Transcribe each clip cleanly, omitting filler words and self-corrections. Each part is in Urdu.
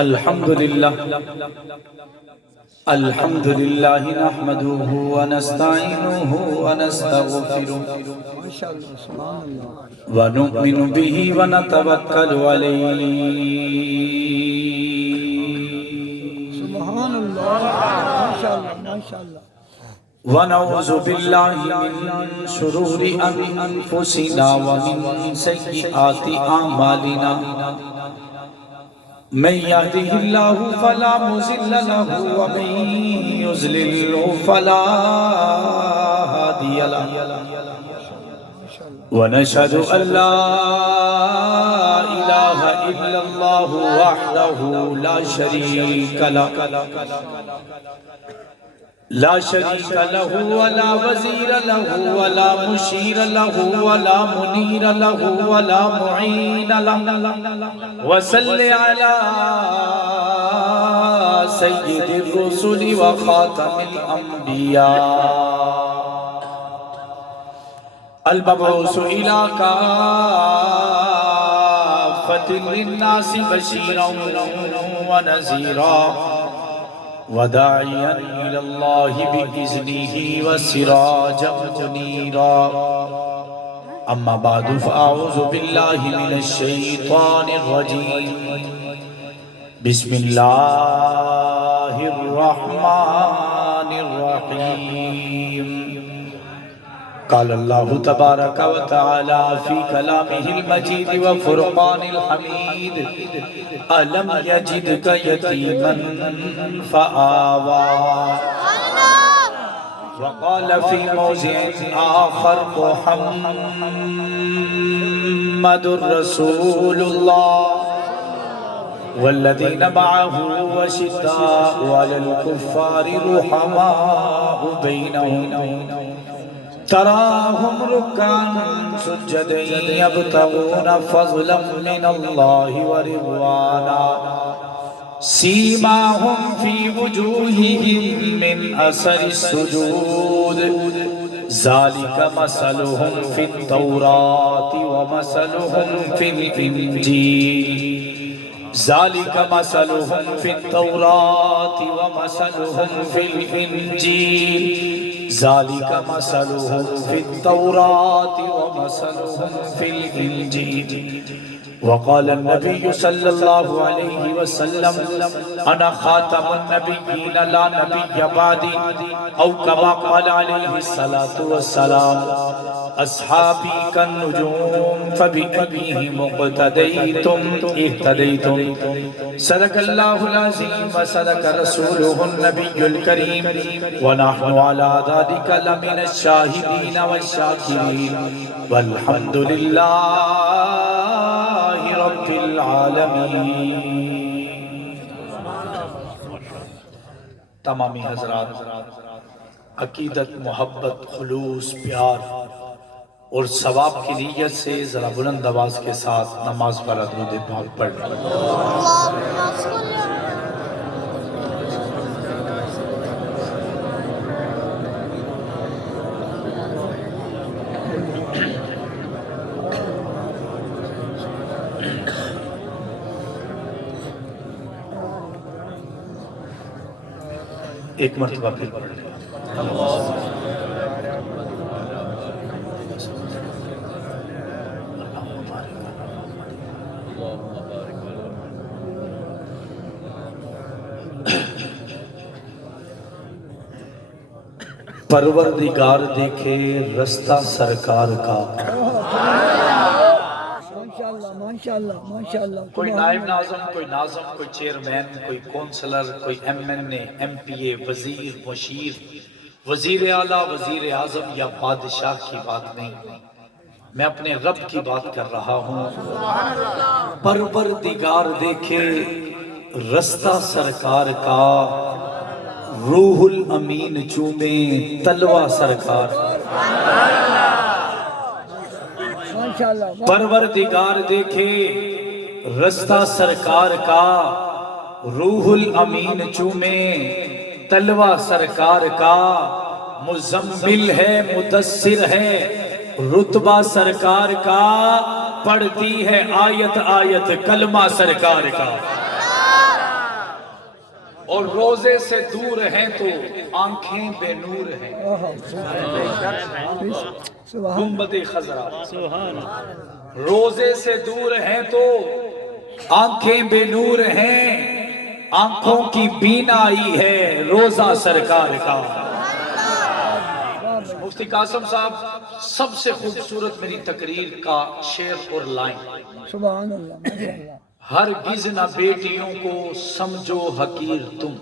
الحمدللہ الحمدللہ نحمده ونستعینه ونستغفره ونؤمن به ونتوکل علیہ سبحان اللہ ماشاءاللہ ماشاءاللہ ونعوذ باللہ من شرور انفسنا ومن سیئات اعمالنا من يهده الله فلا مضل له ومن يضلل فلا هادي له ونشهد أن لا إله إلا الله وحده لا شريك له ولا وزير له ولا مشير له ولا منير له ولا معين له وصل على سيد الرسل وخاتم الأنبياء المبعوث إلى كافة للناس بشيرا ونذيرا وداعيا إلى الله بإذنه وسراجا منيرا أما بعد فأعوذ بالله من الشيطان الرجيم بسم الله الرحمن الرحيم قال الله تبارك وتعالى في كلامه المجيد وفرقان الحميد ألم يجدك يتيما فآوى وقال في موضع آخر محمد رسول الله والذين معه وشداء على الكفار رحماء بينهم تراهم ركعا سجدا يبتغون فضلا من الله ورضوانا سيماهم في وجوههم من أثر السجود ذلك مثلهم في التوراة ومثلهم في الإنجيل ذلك مثلهم في التوراة ومثلهم في الإنجيل ذلك مثلهم في التوراة ومثلهم في الإنجيل وقال النبي صلى الله عليه وسلم أنا خاتم النبيين لا نبي بعدي أو كما قال عليه الصلاة والسلام أصحابي كالنجوم فبأيهم اقتديتم اهتديتم صدق الله العظيم وصدق رسوله النبي الكريم ونحن على ذلك لمن الشاهدين والشاكرين والحمد لله رب العالمين. تمامی حضرات عقیدت محبت خلوص پیار اور ثواب کی نیت سے ذرا بلند آواز کے ساتھ نماز پر درود پاک پڑھ لیں. ایک مرتبہ پھر پڑھ لیں. پروردگار دیکھے رستہ سرکار کا. ماشاءاللہ ماشاءاللہ. کوئی نائب ناظم، کوئی ناظم، کوئی چیئرمین، کوئی کونسلر، کوئی ایم این اے، ایم پی اے، وزیر، مشیر، وزیر اعلیٰ، وزیر اعظم یا بادشاہ کی بات نہیں، میں اپنے رب کی بات کر رہا ہوں. پروردگار دیکھے رستہ سرکار کا، روح الامین چومے تلوہ سرکار. پروردگار دیکھے رستہ سرکار کا، روح الامین چومے تلوہ سرکار کا. مزمل ہے مدثر ہے رتبہ سرکار کا، پڑھتی ہے آیت آیت کلمہ سرکار کا. اور روزے سے دور ہیں تو آنکھیں بے نور ہیں. سبحان گنبد خضرا. روزے سے دور ہیں تو آنکھیں بے نور ہیں. آنکھوں کی بینائی ہے روزہ سرکار کا. مفتی قاسم صاحب سب سے خوبصورت میری تقریر کا شعر اور لائن. سبحان اللہ ماشاء اللہ. ہرگز نہ بیٹیوں کو سمجھو حقیر تم.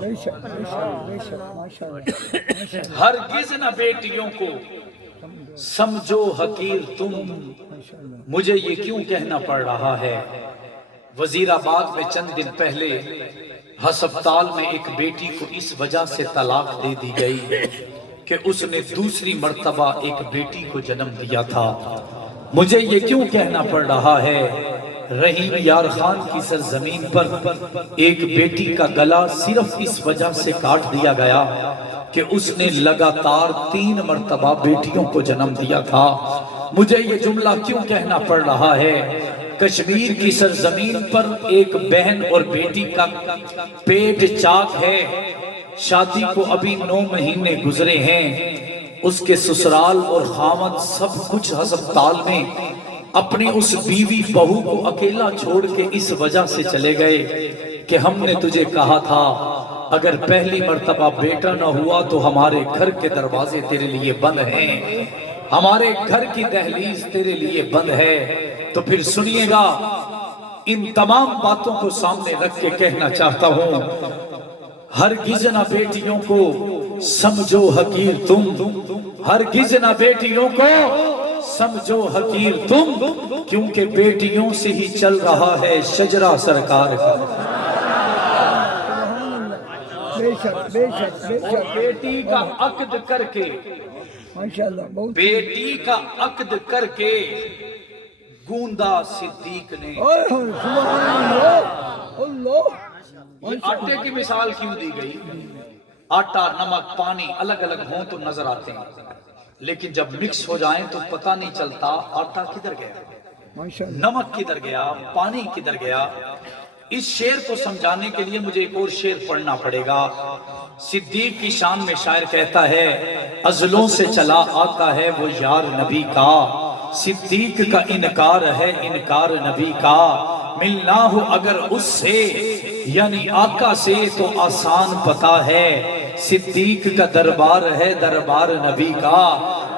بے شک بے شک بے شک ماشاء اللہ. ہرگز نہ بیٹیوں کو سمجھو حقیر تم. مجھے یہ کیوں کہنا پڑ رہا ہے؟ وزیر آباد میں چند دن پہلے ہسپتال میں ایک بیٹی کو اس وجہ سے طلاق دے دی گئی کہ اس نے دوسری مرتبہ ایک بیٹی کو جنم دیا تھا. مجھے یہ کیوں کہنا پڑ رہا ہے؟ رحیم یار خان کی سرزمین پر ایک بیٹی کا گلا صرف اس وجہ سے کاٹ دیا گیا کہ اس نے لگاتار 3 مرتبہ بیٹیوں کو جنم دیا تھا. مجھے یہ جملہ کیوں کہنا پڑ رہا ہے؟ کشمیر کی سرزمین پر ایک بہن اور بیٹی کا پیٹ چاک ہے. شادی کو ابھی 9 مہینے گزرے ہیں. اس کے سسرال اور خاوند سب کچھ ہسپتال میں اپنی اس بیوی بہو کو اکیلا چھوڑ کے اس وجہ سے چلے گئے کہ ہم نے تجھے کہا تھا اگر پہلی مرتبہ بیٹا نہ ہوا تو ہمارے گھر کے دروازے تیرے لیے بند ہیں, ہمارے گھر کی دہلیز تیرے لیے بند ہے. تو پھر سنیے گا, ان تمام باتوں کو سامنے رکھ کے کہنا چاہتا ہوں, ہرگز نہ بیٹیوں کو سمجھو حقیر تم, ہرگز نہ بیٹیوں کو سمجھو حقیر تم, کیونکہ بیٹیوں سے ہی چل رہا ہے شجرہ سرکار کا. بے شک بے شک بے شک. بیٹی کا عقد کر کے, ماشاءاللہ بہت. بیٹی کا عقد کر کے گوندا صدیق نے. سبحان اللہ اللہ. یہ آٹے کی مثال کیوں دی گئی؟ آٹا, نمک, پانی الگ الگ ہوں تو نظر آتے ہیں, لیکن جب مکس ہو جائیں تو پتہ نہیں چلتا آٹا کدھر گیا, نمک کدھر گیا, پانی کدھر گیا. اس شعر کو سمجھانے کے لیے مجھے ایک اور شعر پڑھنا پڑے گا. صدیق کی شان میں شاعر کہتا ہے, ازلوں سے چلا آتا ہے وہ یار نبی کا, صدیق کا انکار ہے انکار نبی کا. ملنا ہو اگر اس سے یعنی آقا سے تو آسان پتا ہے, صدیق کا دربار ہے دربار نبی کا.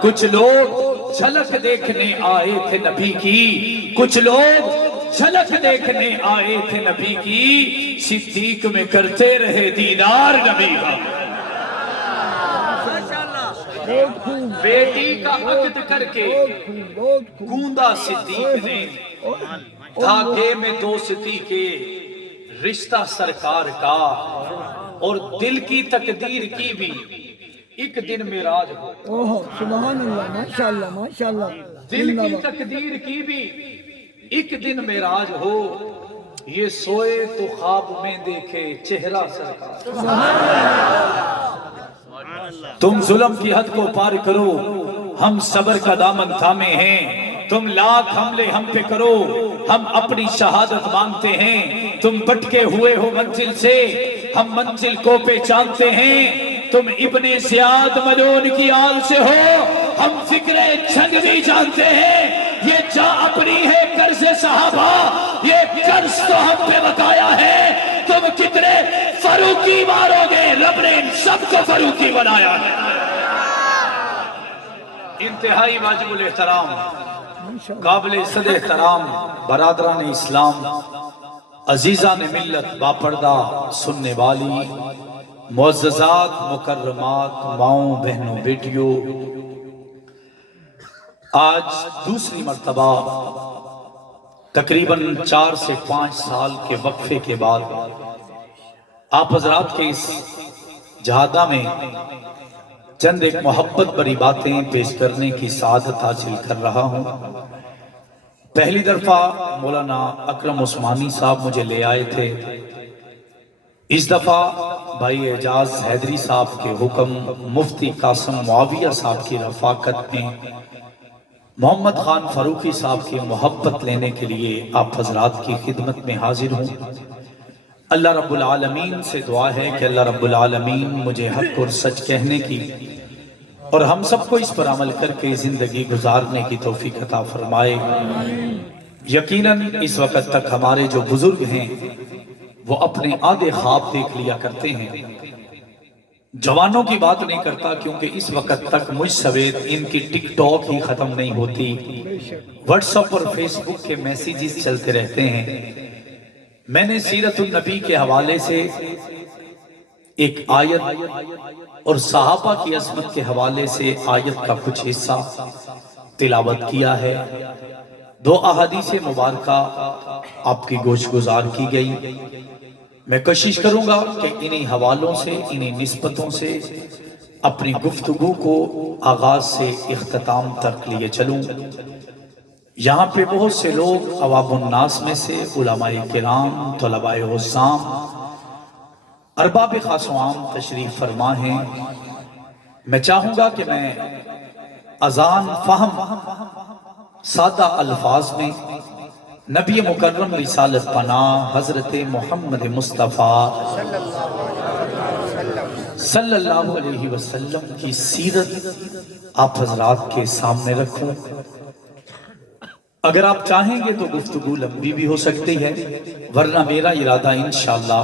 کچھ لوگ جھلک دیکھنے آئے تھے نبی کی, کچھ لوگ جھلک دیکھنے آئے تھے نبی کی, صدیق میں کرتے رہے دیدار نبی کا. بیٹی کا عقد کر کے گوندا صدیق نے, دھاگے میں دوستی کے رشتہ سرکار کا, اور دل کی تقدیر کی بھی ایک دن معراج ہو. سبحان اللہ ماشاءاللہ ماشاءاللہ. دل کی تقدیر کی بھی ایک دن معراج ہو, یہ سوئے تو خواب میں دیکھے چہرہ سرکار. تم ظلم کی حد کو پار کرو, ہم صبر کا دامن تھامے ہیں. تم لاکھ حملے ہم پہ کرو, ہم اپنی شہادت مانگتے ہیں. تم بٹکے ہوئے ہو منزل سے, ہم منزل کو پہچانتے ہیں. تم ابن زیاد ملون کی آل سے ہو, ہم فکر جنگ بھی جانتے ہیں. یہ جا اپنی ہے قرض صحابہ, یہ قرض تو ہم پہ بقایا ہے. تم کتنے فاروقی مارو گے, رب نے ان سب کو فاروقی بنایا ہے. انتہائی واجب الاحترام, قابل عزت احترام برادران اسلام, عزیزان ملت, باپردہ سننے والی, معززات, مکرمات, ماؤں, بہنوں, بیٹیوں, آج دوسری مرتبہ تقریباً 4 سے 5 سال کے وقفے کے بعد آپ حضرات کے اس جہادہ میں چند ایک محبت بری باتیں پیش کرنے کی سعادت حاصل کر رہا ہوں. پہلی دفعہ مولانا اکرم عثمانی صاحب مجھے لے آئے تھے, اس دفعہ بھائی اعجاز حیدری صاحب کے حکم, مفتی قاسم معاویہ صاحب کی رفاقت میں محمد خان فاروقی صاحب کی محبت لینے کے لیے آپ حضرات کی خدمت میں حاضر ہوں. اللہ رب العالمین سے دعا ہے کہ اللہ رب العالمین مجھے حق اور سچ کہنے کی اور ہم سب کو اس پر عمل کر کے زندگی گزارنے کی توفیق عطا فرمائے۔ یقیناً اس وقت تک ہمارے جو بزرگ ہیں وہ اپنے آدھے خواب دیکھ لیا کرتے ہیں۔ جوانوں کی بات نہیں کرتا کیونکہ اس وقت تک مجھ سویت ان کی ٹک ٹاک ہی ختم نہیں ہوتی، واٹس ایپ اور فیس بک کے میسیجز چلتے رہتے ہیں۔ میں نے سیرت النبی کے حوالے سے ایک آیت اور صحابہ کی عظمت کے حوالے سے آیت کا کچھ حصہ تلاوت کیا ہے۔ 2 احادیث مبارکہ آپ کی گوش گزار کی گئی۔ میں کوشش کروں گا کہ انہی حوالوں سے، انہی نسبتوں سے اپنی گفتگو کو آغاز سے اختتام تک لیے چلوں۔ یہاں پہ بہت سے لوگ عوام الناس میں سے علماء کرام، طلباء حسام، ارباب خاص و عام تشریف فرما ہیں۔ میں چاہوں گا کہ میں اذان فہم سادہ الفاظ میں نبی مکرم رسالت پناہ حضرت محمد مصطفیٰ صلی اللہ علیہ وسلم کی سیرت آپ حضرات کے سامنے رکھوں۔ اگر آپ چاہیں گے تو گفتگو لمبی بھی ہو سکتی ہے، ورنہ میرا ارادہ انشاءاللہ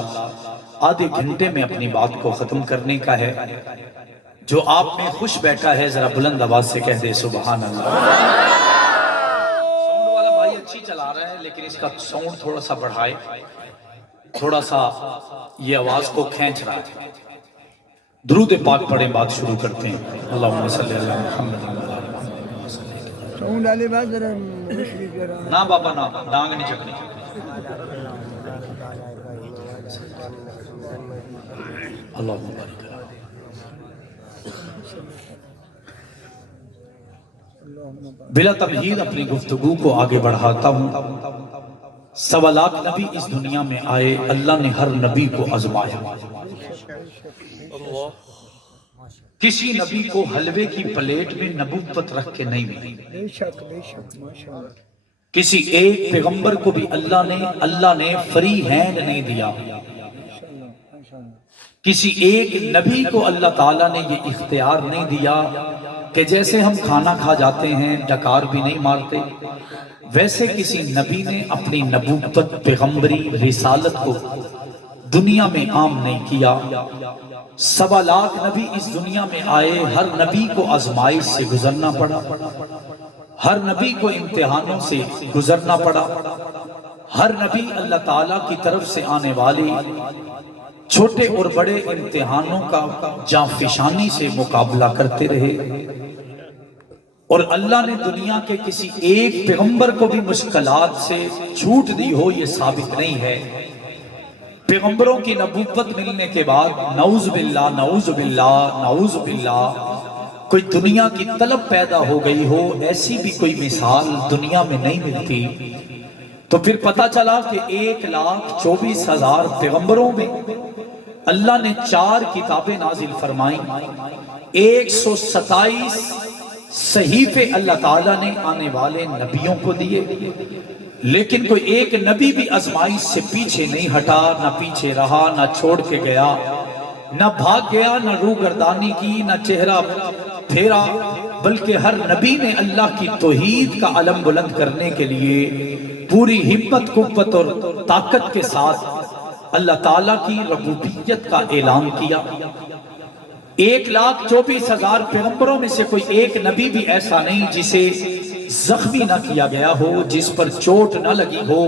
آدھے گھنٹے میں اپنی بات کو ختم کرنے کا ہے۔ جو آپ میں خوش بیٹھا ہے ذرا بلند آواز سے کہہ دے سبحان اللہ۔ ساؤنڈ والا بھائی اچھی چلا رہا ہے لیکن اس کا ساؤنڈ تھوڑا سا بڑھائے، تھوڑا سا یہ آواز کو کھینچ رہا ہے۔ درود پاک پڑھیں، بات شروع کرتے ہیں۔ اللہم صلی اللہ علیہ محمد۔ ساؤنڈ والے بات ذرا مشرق ذرا نا بابا نا، ڈانگ نہیں چکنی۔ اللہم بارک بلا تمہید اپنی گفتگو کو آگے بڑھاتا ہوں۔ 1.25 لاکھ نبی اس دنیا میں آئے، اللہ نے ہر نبی کو آزمایا۔ کسی نبی کو حلوے کی پلیٹ میں نبوت رکھ کے نہیں ملی۔ بے شک ماشاءاللہ۔ کسی ایک پیغمبر کو بھی اللہ نے فری ہینڈ نہیں دیا۔ کسی ایک نبی کو اللہ تعالیٰ نے یہ اختیار نہیں دیا کہ جیسے ہم کھانا کھا جاتے ہیں ڈکار بھی نہیں مارتے، ویسے کسی نبی نے اپنی نبوت، پیغمبری، رسالت کو دنیا میں عام نہیں کیا۔ 1.25 لاکھ نبی اس دنیا میں آئے، ہر نبی کو آزمائش سے گزرنا پڑا، ہر نبی کو امتحانوں سے گزرنا پڑا، ہر نبی اللہ تعالیٰ کی طرف سے آنے والے چھوٹے اور بڑے امتحانوں کا جانفشانی سے مقابلہ کرتے رہے، اور اللہ نے دنیا کے کسی ایک پیغمبر کو بھی مشکلات سے چھوٹ دی ہو یہ ثابت نہیں ہے۔ پیغمبروں کی نبوت ملنے کے بعد نعوذ باللہ نعوذ باللہ نعوذ باللہ کوئی دنیا کی طلب پیدا ہو گئی ہو، ایسی بھی کوئی مثال دنیا میں نہیں ملتی۔ تو پھر پتا چلا کہ 1,24,000 پیغمبروں میں اللہ نے 4 کتابیں نازل فرمائیں، 127 صحیفے اللہ تعالیٰ نے آنے والے نبیوں کو دیے، لیکن کوئی ایک نبی بھی آزمائش سے پیچھے نہیں ہٹا، نہ پیچھے رہا، نہ چھوڑ کے گیا، نہ بھاگ گیا، نہ روح گردانی کی، نہ چہرہ پھیرا، بلکہ ہر نبی نے اللہ کی توحید کا علم بلند کرنے کے لیے پوری ہمت، قوت اور طاقت کے ساتھ اللہ تعالیٰ کی ربوبیت کا اعلان کیا۔ 1,24,000 پیغمبروں میں سے کوئی ایک نبی بھی ایسا نہیں جسے زخمی نہ کیا گیا ہو، جس پر چوٹ نہ لگی ہو،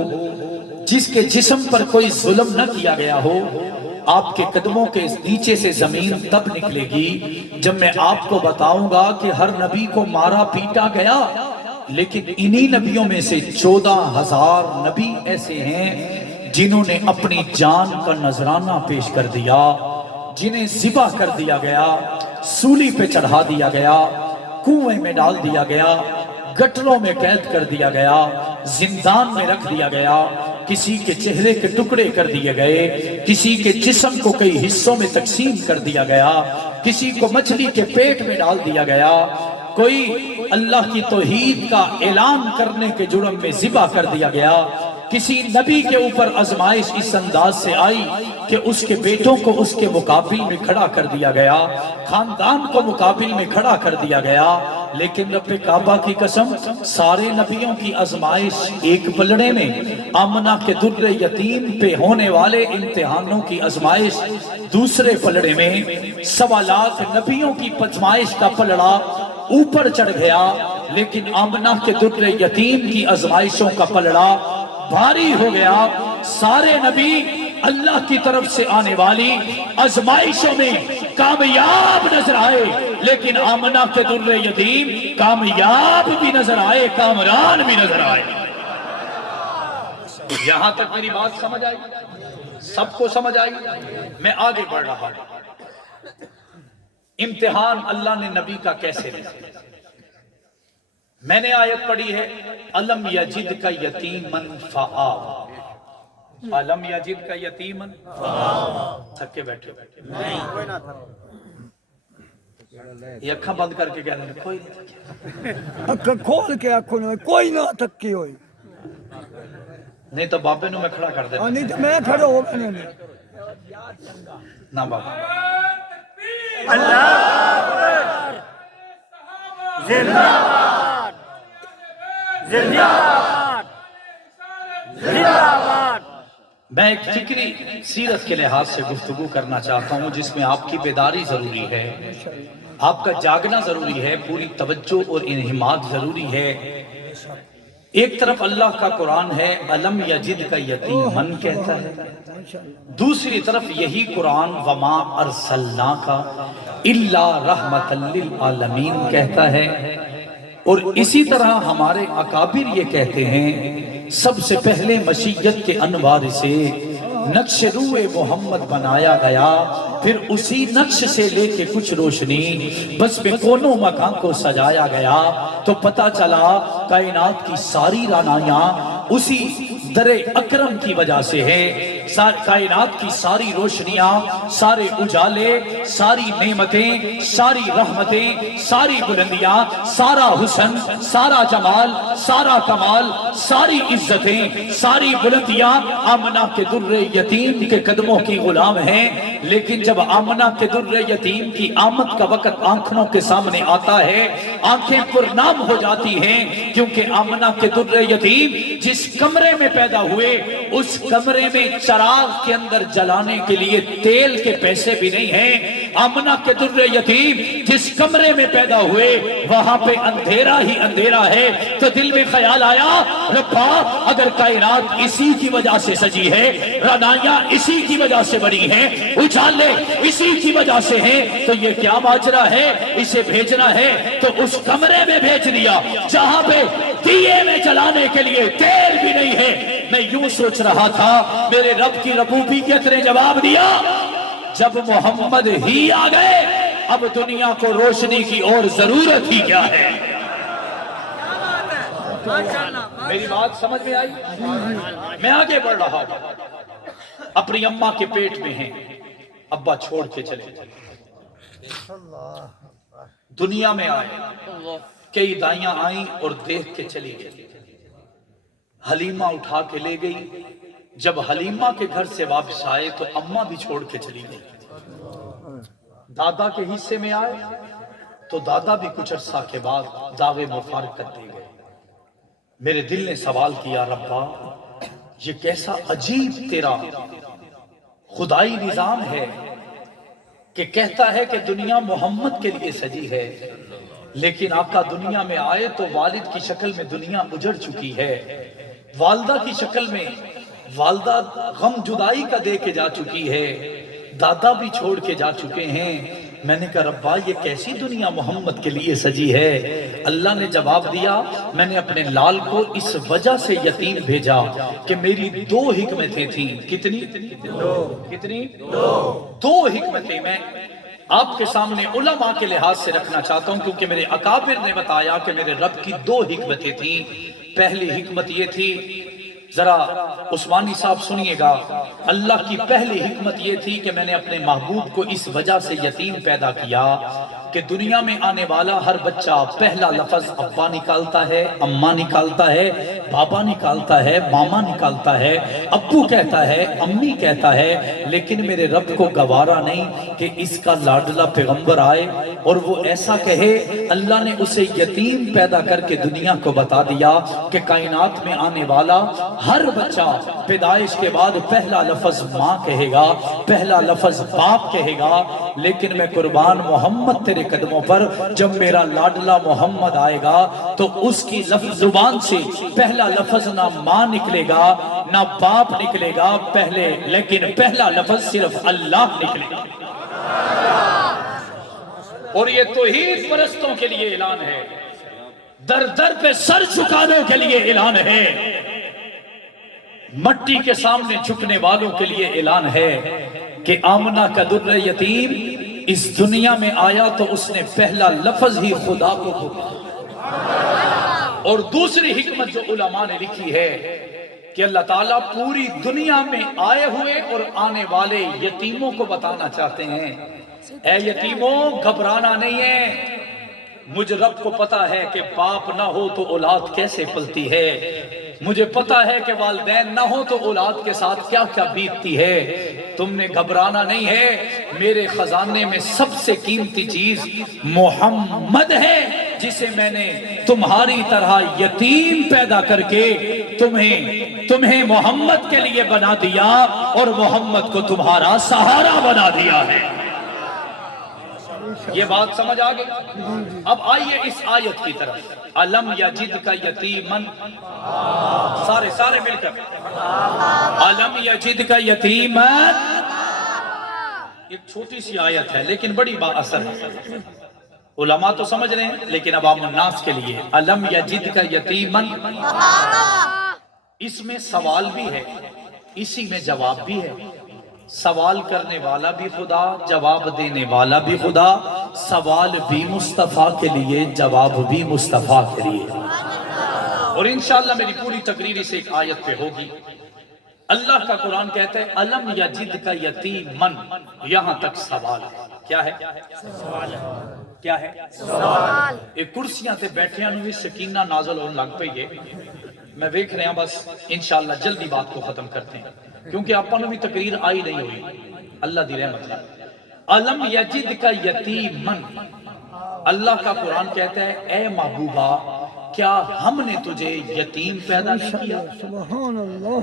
جس کے جسم پر کوئی ظلم نہ کیا گیا ہو۔ آپ کے قدموں کے نیچے سے زمین تب نکلے گی جب میں آپ کو بتاؤں گا کہ ہر نبی کو مارا پیٹا گیا، لیکن انہی نبیوں میں سے 14,000 نبی ایسے ہیں جنہوں نے اپنی جان کا نذرانہ پیش کر دیا، جنہیں ذبح کر دیا گیا، سولی پہ چڑھا دیا گیا، کنویں میں ڈال دیا گیا، گٹروں میں قید کر دیا گیا، زندان میں رکھ دیا گیا، کسی کے چہرے کے ٹکڑے کر دیے گئے، کسی کے جسم کو کئی حصوں میں تقسیم کر دیا گیا، کسی کو مچھلی کے پیٹ میں ڈال دیا گیا، کوئی اللہ کی توحید کا اعلان کرنے کے جرم میں ذبح کر دیا گیا، کسی نبی کے اوپر آزمائش اس انداز سے آئی کہ اس کے بیٹوں کو اس کے مقابل میں کھڑا کر دیا گیا، خاندان کو مقابل میں کھڑا کر دیا گیا، لیکن رب کعبہ کی قسم سارے نبیوں کی آزمائش ایک پلڑے میں، آمنہ کے در یتیم پہ ہونے والے امتحانوں کی آزمائش دوسرے پلڑے میں، 1.25 لاکھ نبیوں کی آزمائش کا پلڑا اوپر چڑھ گیا، لیکن آمنہ کے در یتیم کی آزمائشوں کا پلڑا بھاری ہو گیا۔ سارے نبی اللہ کی طرف سے آنے والی آزمائشوں میں کامیاب نظر آئے، لیکن آمنہ کے در یتیم کامیاب بھی نظر آئے، کامران بھی نظر آئے۔ یہاں تک میری بات سمجھ آئی؟ سب کو سمجھ آئی؟ میں آگے بڑھ رہا ہوں۔ امتحان اللہ نے نبی کا کیسے لیا؟ میں نے آیت پڑھی ہے الم یجد کا یتیمن فآویٰ، الم یجد کا یتیمن تھک کے بیٹھے یہ اکھاں بند کر کے کہہ رہے ہیں کوئی نہیں، اکھاں کھول کے آنکھوں نے کوئی نہ تھکی ہوئی، نہیں تو بابے نو میں کھڑا کر دے، نہیں تو میں کھڑا ہو گیا نہیں نہ بابا اللہ زندہ باد، زندہ باد، زندہ باد۔ میں ایک فکری سیرت کے لحاظ سے گفتگو کرنا چاہتا ہوں جس میں آپ کی بیداری ضروری ہے، آپ کا جاگنا ضروری ہے، پوری توجہ اور انہماد ضروری ہے۔ ایک طرف اللہ کا قرآن ہے الم یجد کا یتیمن کہتا ہے، دوسری طرف یہی قرآن وما ارسلناک الا رحمتا للعالمین کہتا ہے، اور اسی طرح ہمارے اکابر یہ کہتے ہیں سب سے پہلے مشیت کے انوار سے نقش روح محمد بنایا گیا، پھر اسی نقش سے لے کے کچھ روشنی بس میں کونوں مکان کو سجایا گیا، تو پتہ چلا کائنات کی ساری رانائیاں اسی در اکرم کی وجہ سے ہے، کائنات کی ساری روشنیاں، سارے اجالے، ساری نعمتیں، ساری رحمتیں، ساری بلندیاں، سارا حسن، سارا جمال، سارا کمال، ساری عزتیں، ساری بلندیاں آمنہ کے در یتیم کے قدموں کی غلام ہیں۔ لیکن جب آمنہ کے در یتیم کی آمد کا وقت آنکھوں کے سامنے آتا ہے، آنکھیں پرنام ہو جاتی ہیں، کیونکہ آمنہ کے در یتیم جس کمرے میں پیدا ہوئے اس کمرے میں چراغ کے اندر جلانے کے لیے تیل کے پیسے بھی نہیں ہیں۔ آمنہ کے در یتیم جس کمرے میں پیدا ہوئے وہاں پہ اندھیرا ہی اندھیرا ہے، تو دل میں خیال آیا ربا اگر کائنات اسی کی وجہ سے سجی ہے، رانائیاں اسی کی وجہ سے بڑی ہیں، اجالے اسی کی وجہ سے ہیں، تو یہ کیا ماجرا ہے؟ اسے بھیجنا ہے تو اس کمرے میں بھیج دیا جہاں پہ دیے میں جلانے کے لیے تیل بھی نہیں ہے۔ میں یوں سوچ رہا تھا میرے رب کی ربوبیت نے جواب دیا جب محمد ہی آ گئے اب دنیا کو روشنی کی اور ضرورت ہی کیا ہے۔ میری بات سمجھ میں آئی؟ میں آگے بڑھ رہا ہوں، اپنی اماں کے پیٹ میں ہیں، ابا چھوڑ کے چلے دنیا میں آئے، کئی دائیاں آئیں اور دیکھ کے چلی گئی، حلیمہ اٹھا کے لے گئی، جب حلیمہ کے گھر سے واپس آئے تو اماں بھی چھوڑ کے چلی گئی، دادا کے حصے میں آئے تو دادا بھی کچھ عرصہ کے بعد دعوے مفارقت دے گئے۔ میرے دل نے سوال کیا ربا یہ کیسا عجیب تیرا خدائی نظام ہے کہ کہتا ہے کہ دنیا محمد کے لیے سجی ہے، لیکن آقا دنیا میں آئے تو والد کی شکل میں دنیا اجڑ چکی ہے، والدہ کی شکل میں والدہ غم جدائی کا دے کے جا چکی ہے، دادا بھی چھوڑ کے جا چکے ہیں۔ میں نے کہا ربا یہ کیسی دنیا محمد کے لیے سجی ہے؟ اللہ نے جواب دیا میں نے اپنے لال کو اس وجہ سے یتیم بھیجا کہ میری 2 حکمتیں تھیں۔ کتنی؟ کتنی؟ 2 حکمتیں میں آپ کے سامنے علماء کے لحاظ سے رکھنا چاہتا ہوں، کیونکہ میرے اکابر نے بتایا کہ میرے رب کی 2 حکمتیں تھیں۔ پہلی حکمت یہ تھی، ذرا عثمانی صاحب سنیے گا، اللہ کی پہلی حکمت یہ تھی کہ میں نے اپنے محبوب کو اس وجہ سے یتیم پیدا کیا کہ دنیا میں آنے والا ہر بچہ پہلا لفظ ابا نکالتا ہے، اماں نکالتا ہے، بابا نکالتا ہے، ماما نکالتا ہے، ابو کہتا ہے، امی کہتا ہے، لیکن میرے رب کو گوارا نہیں کہ اس کا لاڈلا پیغمبر آئے اور وہ ایسا کہے۔ اللہ نے اسے یتیم پیدا کر کے دنیا کو بتا دیا کہ کائنات میں آنے والا ہر بچہ پیدائش کے بعد پہلا لفظ ماں کہے گا، پہلا لفظ باپ کہے گا، لیکن میں قربان محمد تیرے قدموں پر، جب میرا لاڈلا محمد آئے گا تو اس کی زبان سے پہلا لفظ نہ ماں نکلے گا نہ باپ نکلے گا، لیکن پہلا لفظ صرف اللہ نکلے گا۔ اور یہ توحید پرستوں کے لیے اعلان ہے، در در پہ سر جھکانوں کے لیے اعلان ہے، مٹی کے سامنے جھکنے والوں کے لیے اعلان ہے کہ آمنہ کا در یتیم اس دنیا میں آیا تو اس نے پہلا لفظ ہی خدا کو پکارا۔ اور دوسری حکمت جو علماء نے لکھی ہے کہ اللہ تعالیٰ پوری دنیا میں آئے ہوئے اور آنے والے یتیموں کو بتانا چاہتے ہیں، اے یتیموں گھبرانا نہیں ہے، مجھ رب کو پتا ہے کہ باپ نہ ہو تو اولاد کیسے پلتی ہے، مجھے پتا ہے کہ والدین نہ ہو تو اولاد کے ساتھ کیا کیا بیتتی ہے، تم نے گھبرانا نہیں ہے، میرے خزانے میں سب سے قیمتی چیز محمد ہے، جسے میں نے تمہاری طرح یتیم پیدا کر کے تمہیں محمد کے لیے بنا دیا اور محمد کو تمہارا سہارا بنا دیا ہے۔ یہ بات سمجھ آ گئی؟ اب آئیے اس آیت کی طرف، الم یجد کا یتیمن، سارے مل کر، الم یجد کا یتیمن، ایک چھوٹی سی آیت ہے لیکن بڑی با اثر ہے، علماء تو سمجھ رہے ہیں لیکن عوام الناس کے لیے، الم یجد کا یتیمن، اس میں سوال بھی ہے، اسی میں جواب بھی ہے، سوال کرنے والا بھی خدا، جواب دینے والا بھی خدا، سوال بھی مصطفیٰ کے لیے، جواب بھی مصطفیٰ کے لیے۔ اور انشاءاللہ میری پوری تقریر اس ایک آیت پہ ہوگی۔ اللہ کا قرآن کہتا ہے الم یجد کا یتیمن، یہاں تک سوال ہے، کیا ہے؟ کیا ہے؟ سوال۔ ایک کرسیاں تے بیٹھے ہیں بھی سکینہ نازل اور لگ پئی ہے، میں دیکھ رہے ہیں، بس انشاءاللہ جلدی بات کو ختم کرتے ہیں کیونکہ آپ نے بھی تقریر آئی نہیں ہوئی، اللہ دی رحمت ہے۔ الم یجد کا یتیمن، اللہ کا قرآن کہتا ہے اے محبوبہ کیا ہم نے تجھے یتیم پیدا نہیں کیا؟ سبحان اللہ۔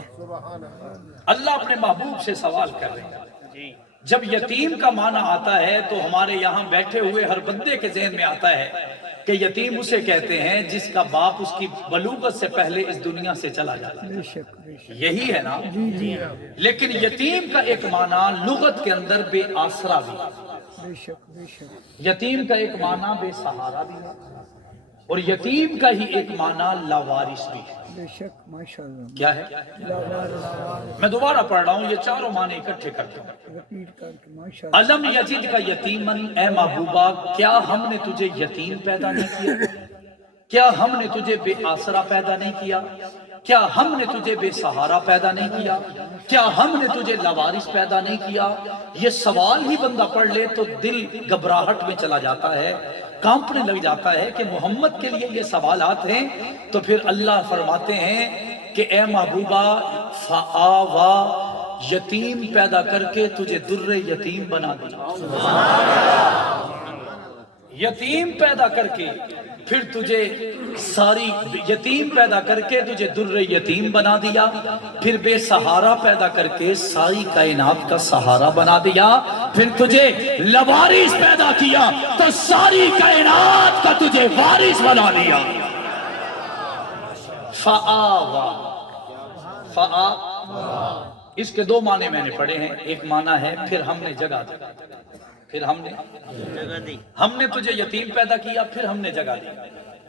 اللہ اپنے محبوب سے سوال کر رہے ہیں۔ جب یتیم کا معنی آتا ہے تو ہمارے یہاں بیٹھے ہوئے ہر بندے کے ذہن میں آتا ہے کہ یتیم اسے کہتے ہیں جس کا باپ اس کی بلوغت سے پہلے اس دنیا سے چلا جاتا ہے، یہی ہے نا؟ لیکن یتیم کا ایک معنی لغت کے اندر بے آسرا بھی ہے، یتیم کا ایک معنی بے سہارا بھی ہے، اور یتیم کا ہی ایک معنی لاوارث بھی ہے۔ بے شک ماشاءاللہ۔ کیا ہے؟ میں دوبارہ پڑھ رہا ہوں، یہ چاروں معنی اکٹھے کرتا ہوں۔ رپیٹ کر کے ماشاءاللہ۔ الم یجد کا یتیمن، اے محبوبہ کیا ہم نے تجھے یتیم پیدا نہیں کیا؟ کیا ہم نے تجھے بے آسرا پیدا نہیں کیا؟ کیا ہم نے تجھے بے سہارا پیدا نہیں کیا؟ کیا ہم نے تجھے لاوارث پیدا نہیں کیا؟ یہ سوال ہی بندہ پڑھ لے تو دل گھبراہٹ میں چلا جاتا ہے، کانپنے لگ جاتا ہے کہ محمد کے لیے یہ سوالات ہیں۔ تو پھر اللہ فرماتے ہیں کہ اے محبوبہ فآوا، یتیم پیدا کر کے تجھے در یتیم بنا دیا، یتیم پیدا کر کے پھر تجھے ساری یتیم پیدا کر کے تجھے در یتیم بنا دیا، پھر بے سہارا پیدا کر کے ساری کائنات کا سہارا بنا دیا، پھر تجھے لوارث پیدا کیا تو ساری کائنات کا تجھے وارث بنا دیا۔ فآوا، اس کے دو معنی میں نے پڑھے ہیں، ایک معنی ہے پھر ہم نے جگہ دی، پھر ہم نے تجھے یتیم پیدا کیا پھر ہم نے جگہ دی،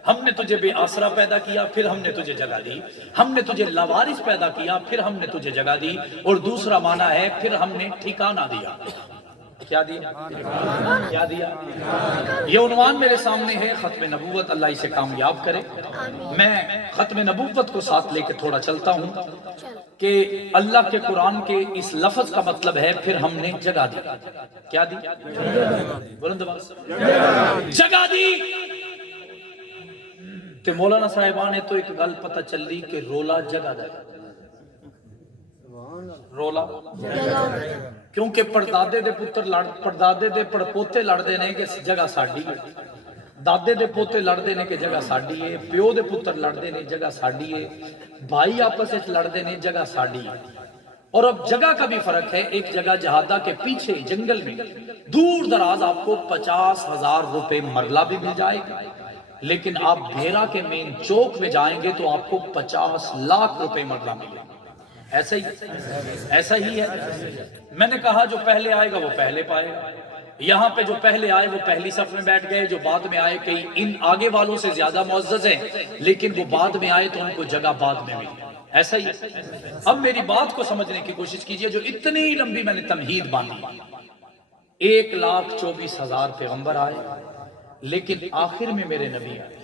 ہم نے تجھے بے آسرا پیدا کیا پھر ہم نے تجھے جگہ دی، ہم نے تجھے لاوارث پیدا کیا پھر ہم نے تجھے جگہ دی، اور دوسرا معنی ہے پھر ہم نے ٹھکانہ دیا۔ کیا دیا؟ کیا دیا؟ یہ عنوان میرے سامنے ہے ختم نبوت، اللہ اسے کامیاب کرے۔ میں ختم نبوت کو ساتھ لے کے تھوڑا چلتا ہوں کہ اللہ کے قرآن کے اس لفظ کا مطلب ہے پھر ہم نے جگہ دی۔ کیا دی؟ جگہ دی۔ تے مولانا صاحبان نے تو ایک گل پتہ چلی کہ رولا جگہ دا رولا کیونکہ پردادے دے پتر پردادے دے پڑپوتے لڑدے نے کہ جگہ ساڈی ہے، دادے دے پوتے لڑدے نے کہ جگہ ساڈی ہے، پیو دے پتر لڑدے نے جگہ ساڈی ہے، بھائی آپس وچ لڑدے نے جگہ ساڈی ہے۔ اور اب جگہ کا بھی فرق ہے، ایک جگہ جہادہ کے پیچھے جنگل میں دور دراز آپ کو 50,000 روپے مرلہ بھی مل جائے گا، لیکن آپ بھیرا کے مین چوک میں جائیں گے تو آپ کو 50 لاکھ روپے مرلہ ملے گا۔ ایسا ہی ہے۔ میں نے کہا جو پہلے آئے گا وہ پہلے پائے گا۔ یہاں پہ جو پہلے آئے وہ پہلی صف میں بیٹھ گئے، جو بعد میں آئے کئی ان آگے والوں سے زیادہ معزز ہیں، لیکن وہ بعد میں آئے تو ان کو جگہ بعد میں ملی۔ ایسا ہی۔ اب میری بات کو سمجھنے کی کوشش کیجئے، جو اتنی لمبی میں نے تمہید باندھی، 1,24,000 پیغمبر آئے، لیکن آخر میں میرے نبی آئے،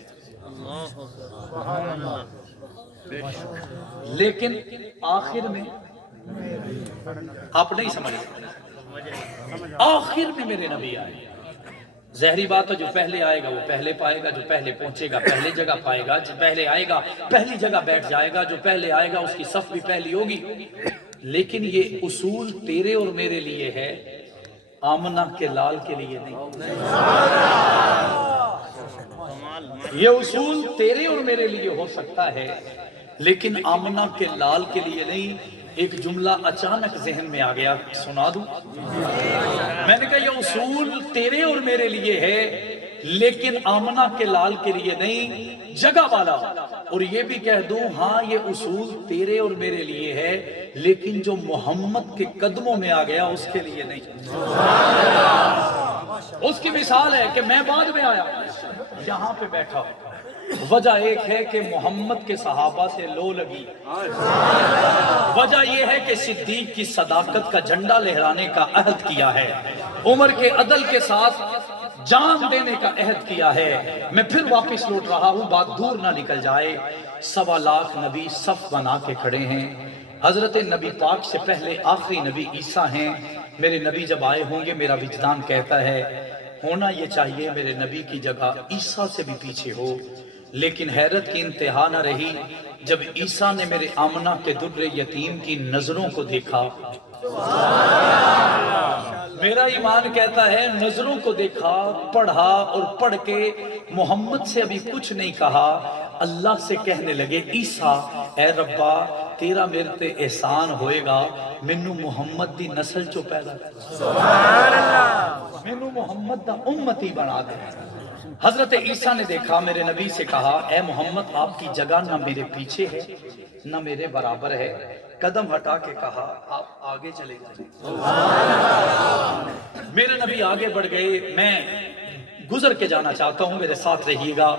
لیکن آخر میں آپ نہیں سمجھ آخر میں میرے نبی آئے۔ ظاہری بات ہے جو پہلے آئے گا وہ پہلے پائے گا، جو پہلے پہنچے گا پہلے جگہ پائے گا، جو پہلے آئے گا پہلی جگہ بیٹھ جائے گا، جو پہلے آئے گا اس کی صف بھی پہلی ہوگی۔ لیکن یہ اصول تیرے اور میرے لیے ہے، آمنہ کے لال کے لیے نہیں۔ یہ اصول تیرے اور میرے لیے ہو سکتا ہے، لیکن آمنہ کے لال کے لیے نہیں۔ ایک جملہ اچانک ذہن میں آ گیا، سنا دوں؟ میں نے کہا یہ اصول تیرے اور میرے لیے ہے، لیکن آمنہ کے لال کے لیے نہیں، جگہ والا۔ اور یہ بھی کہہ دوں، ہاں یہ اصول تیرے اور میرے لیے ہے، لیکن جو محمد کے قدموں میں آ گیا اس کے لیے نہیں۔ اس کی مثال ہے کہ میں بعد میں آیا، یہاں پہ بیٹھا ہوں، وجہ ایک ہے کہ محمد کے صحابہ سے لو لگی، وجہ یہ ہے کہ صدیق کی صداقت کا جھنڈا لہرانے کا عہد کیا ہے، عمر کے عدل کے ساتھ جان دینے کا عہد کیا ہے۔ میں پھر واپس لوٹ رہا ہوں، بات دور نہ نکل جائے۔ 1.25 لاکھ نبی صف بنا کے کھڑے ہیں، حضرت نبی پاک سے پہلے آخری نبی عیسیٰ ہیں۔ میرے نبی جب آئے ہوں گے میرا وجدان کہتا ہے ہونا یہ چاہیے میرے نبی کی جگہ عیسیٰ سے بھی پیچھے ہو، لیکن حیرت کی انتہا نہ رہی جب عیسیٰ نے میرے آمنہ کے در یتیم کی نظروں کو دیکھا۔ میرا ایمان کہتا ہے نظروں کو دیکھا، پڑھا، اور پڑھ کے محمد سے ابھی کچھ نہیں کہا، اللہ سے کہنے لگے عیسیٰ اے ربا تیرا میرے تے احسان ہوئے گا، مینوں محمد دی نسل چو پیدا کر، سبحان اللہ، مینوں محمد دا امتی بنا دے۔ حضرت عیسیٰ نے دیکھا، میرے نبی سے کہا اے محمد آپ کی جگہ نہ میرے پیچھے ہے نہ میرے برابر ہے۔ قدم ہٹا کے کہا آپ آگے چلے جائیں۔ میرے نبی آگے بڑھ گئے، میں گزر کے جانا چاہتا ہوں، میرے ساتھ رہیے گا۔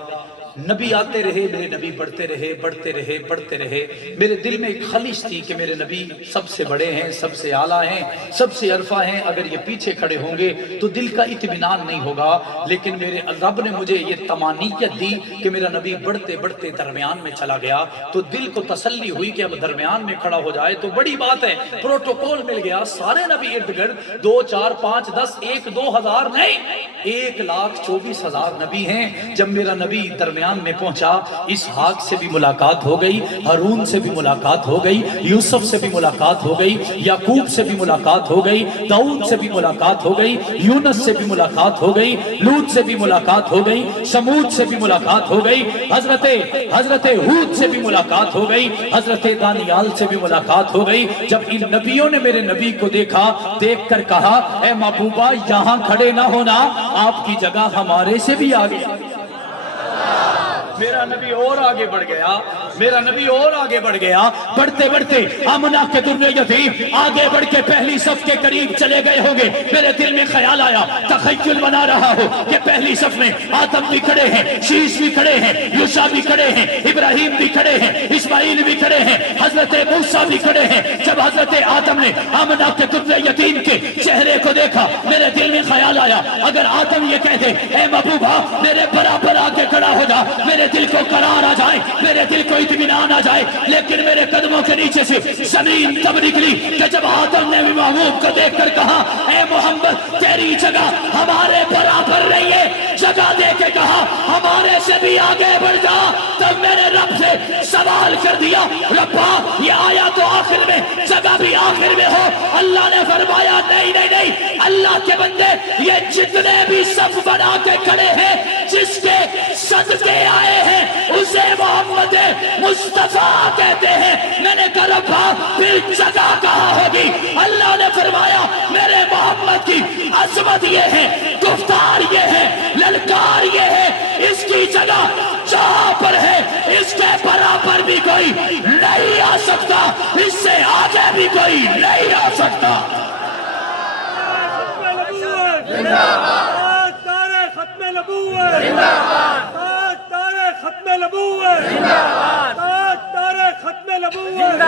نبی آتے رہے، میرے نبی بڑھتے رہے، بڑھتے رہے، بڑھتے رہے۔ میرے دل میں ایک خواہش تھی کہ میرے نبی سب سے بڑے ہیں، سب سے اعلیٰ ہیں، سب سے عرفہ ہیں، اگر یہ پیچھے کھڑے ہوں گے تو دل کا اطمینان نہیں ہوگا۔ لیکن میرے رب نے مجھے یہ تمانیت دی کہ میرا نبی بڑھتے بڑھتے درمیان میں چلا گیا، تو دل کو تسلی ہوئی کہ اب درمیان میں کھڑا ہو جائے تو بڑی بات ہے، پروٹوکول مل گیا۔ سارے نبی ارد گرد 2 4 5 10 1 2 ہزار نہیں، 1,24,000 نبی ہیں۔ جب میرا نبی درمیان میں پہنچا، اسحاق سے بھی ملاقات ہو گئی، ہارون سے بھی ملاقات ہو گئی، یوسف سے بھی ملاقات ہو گئی، یعقوب سے بھی ملاقات ہو گئی، داؤد سے بھی ملاقات ہو گئی، یونس سے بھی ملاقات ہو گئی، لوط سے بھی ملاقات ہو گئی، شمود سے بھی ملاقات ہو گئی، حضرت ہود سے بھی ملاقات ہو گئی، حضرت دانیال سے بھی ملاقات ہو گئی۔ جب ان نبیوں نے میرے نبی کو دیکھا، دیکھ کر کہا اے محبوبہ یہاں کھڑے نہ ہونا، آپ کی جگہ ہمارے سے بھی آگے۔ میرا نبی اور آگے بڑھ گیا، میرا نبی اور آگے بڑھ گیا، بڑھتے بڑھتے آمنہ کے در یتیم آگے بڑھ کے پہلی صف کے قریب چلے گئے ہوں گے۔ میرے دل میں خیال آیا، تخیل بنا رہا ہو کہ پہلی صف میں آدم بھی کھڑے ہیں، شیش بھی کھڑے ہیں، یوشع بھی کھڑے ہیں، ابراہیم بھی کھڑے ہیں، اسماعیل بھی کھڑے ہیں، حضرت موسیٰ بھی کھڑے ہیں۔ جب حضرت آدم نے آمنہ کے در یتیم کے چہرے کو دیکھا، میرے دل میں خیال آیا اگر آدم یہ کہہ دے اے محبوبہ میرے برابر آ کے کھڑا ہو جا، میرے میرے دل کو قرار آ جائے, میرے دل کو اطمینان آ جائے. لیکن میرے قدموں کے نیچے سے زمین تب نکلی کہ جب آدم نے بھی محبوب کو دیکھ کر کہا اے محمد تیری جگہ ہمارے برابر نہیں ہے, جگہ دے کے کہا ہمارے سے بھی آگے بڑھ جا. تب میں نے رب سے سوال کر دیا, ربا یہ آیا تو آخر میں, جگہ بھی آخر میں ہو. اللہ نے فرمایا نہیں نہیں نہیں, اللہ کے بندے یہ جتنے بھی صف بنا کے کھڑے ہیں جس کے صدقے آئے ہیں اسے محمد مصطفیٰ کہتے ہیں. میں نے کہا ربا پھر جگہ کہاں ہوگی؟ اللہ نے فرمایا میرے محمد کی عظمت یہ ہے, گفتار یہ ہے, للکار یہ ہے, اس کی جگہ جہاں پر ہے اس کے برابر بھی کوئی نہیں آ سکتا, اس سے آگے بھی کوئی نہیں آ سکتا. تارے ختم نبوت تارے ختم نبوت تارے ختم نبوت.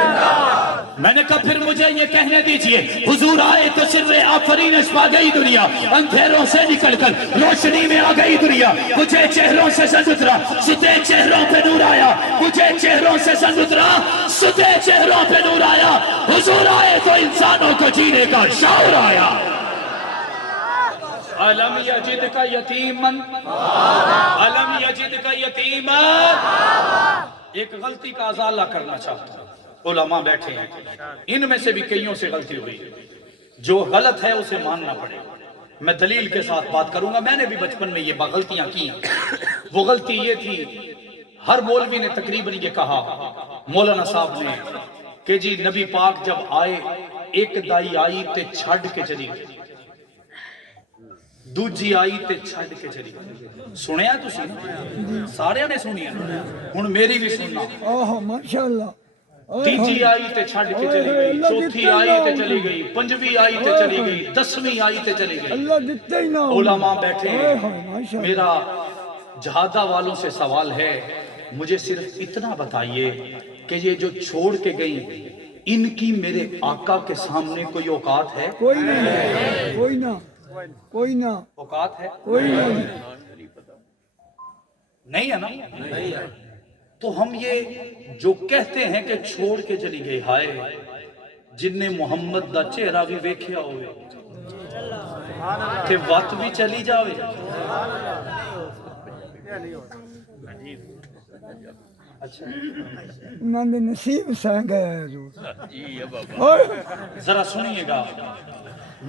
میں نے کہا پھر مجھے یہ کہنے دیجئے, حضور آئے تو سر آفرینش پا گئی دنیا, اندھیروں سے نکل کر روشنی میں آ گئی دنیا. مجھے چہروں سے سن اترا, ستے چہروں پہ نور آیا. مجھے چہروں سے سن اترا, ستے چہروں پہ نور آیا. حضور آئے تو انسانوں کو جینے کا شعور آیا. علم یجد کا یتیمن, علم یجد کا یتیمن. ایک غلطی کا ازالہ کرنا چاہتا ہوں. علماء بیٹھے ہیں, ان میں سے بھی کئیوں سے غلطی ہوئی, جو غلط ہے اسے ماننا پڑے. میں دلیل کے ساتھ بات کروں گا. میں نے بھی بچپن میں یہ غلطیاں کی ہیں. وہ غلطی یہ تھی, ہر مولوی نے تقریباً یہ کہا, مولانا صاحب نے, کہ جی نبی پاک جب آئے ایک دائی آئی تے چھڑ کے چلی گئی, دوجی آئی تے چھڑ کے چلی گئی. سنیا تسی نا, سارے نے سنیا, ہن میری بھی سننا. آہ ماشاءاللہ. تیجی آئی تے چھڑ کے چلی گئی, چوتھی آئی تے چلی گئی, پنجویں آئی تے چلی گئی, 10ویں آئی تے چلی گئی. اللہ دیتے ہی نہ. علماء بیٹھے ہیں. میرا جہادہ والوں سے سوال ہے, مجھے صرف اتنا بتائیے کہ یہ جو چھوڑ کے گئی ان کی میرے آقا کے سامنے کوئی اوقات ہے؟ کوئی نہیں, کوئی نہ, کوئی نہ اوقات ہے؟ کوئی نہیں. نہیں ہے نا. تو ہم یہ جو کہتے ہیں کہ چھوڑ کے چلی گئی, ہائے جن نے محمد دا چہرہ بھی ویکھیا ہوئے کہ وقت بھی چلی جاوے. اچھا انہوں نے نصیب سہ گیا ہے حضور. ذرا سنیے گا,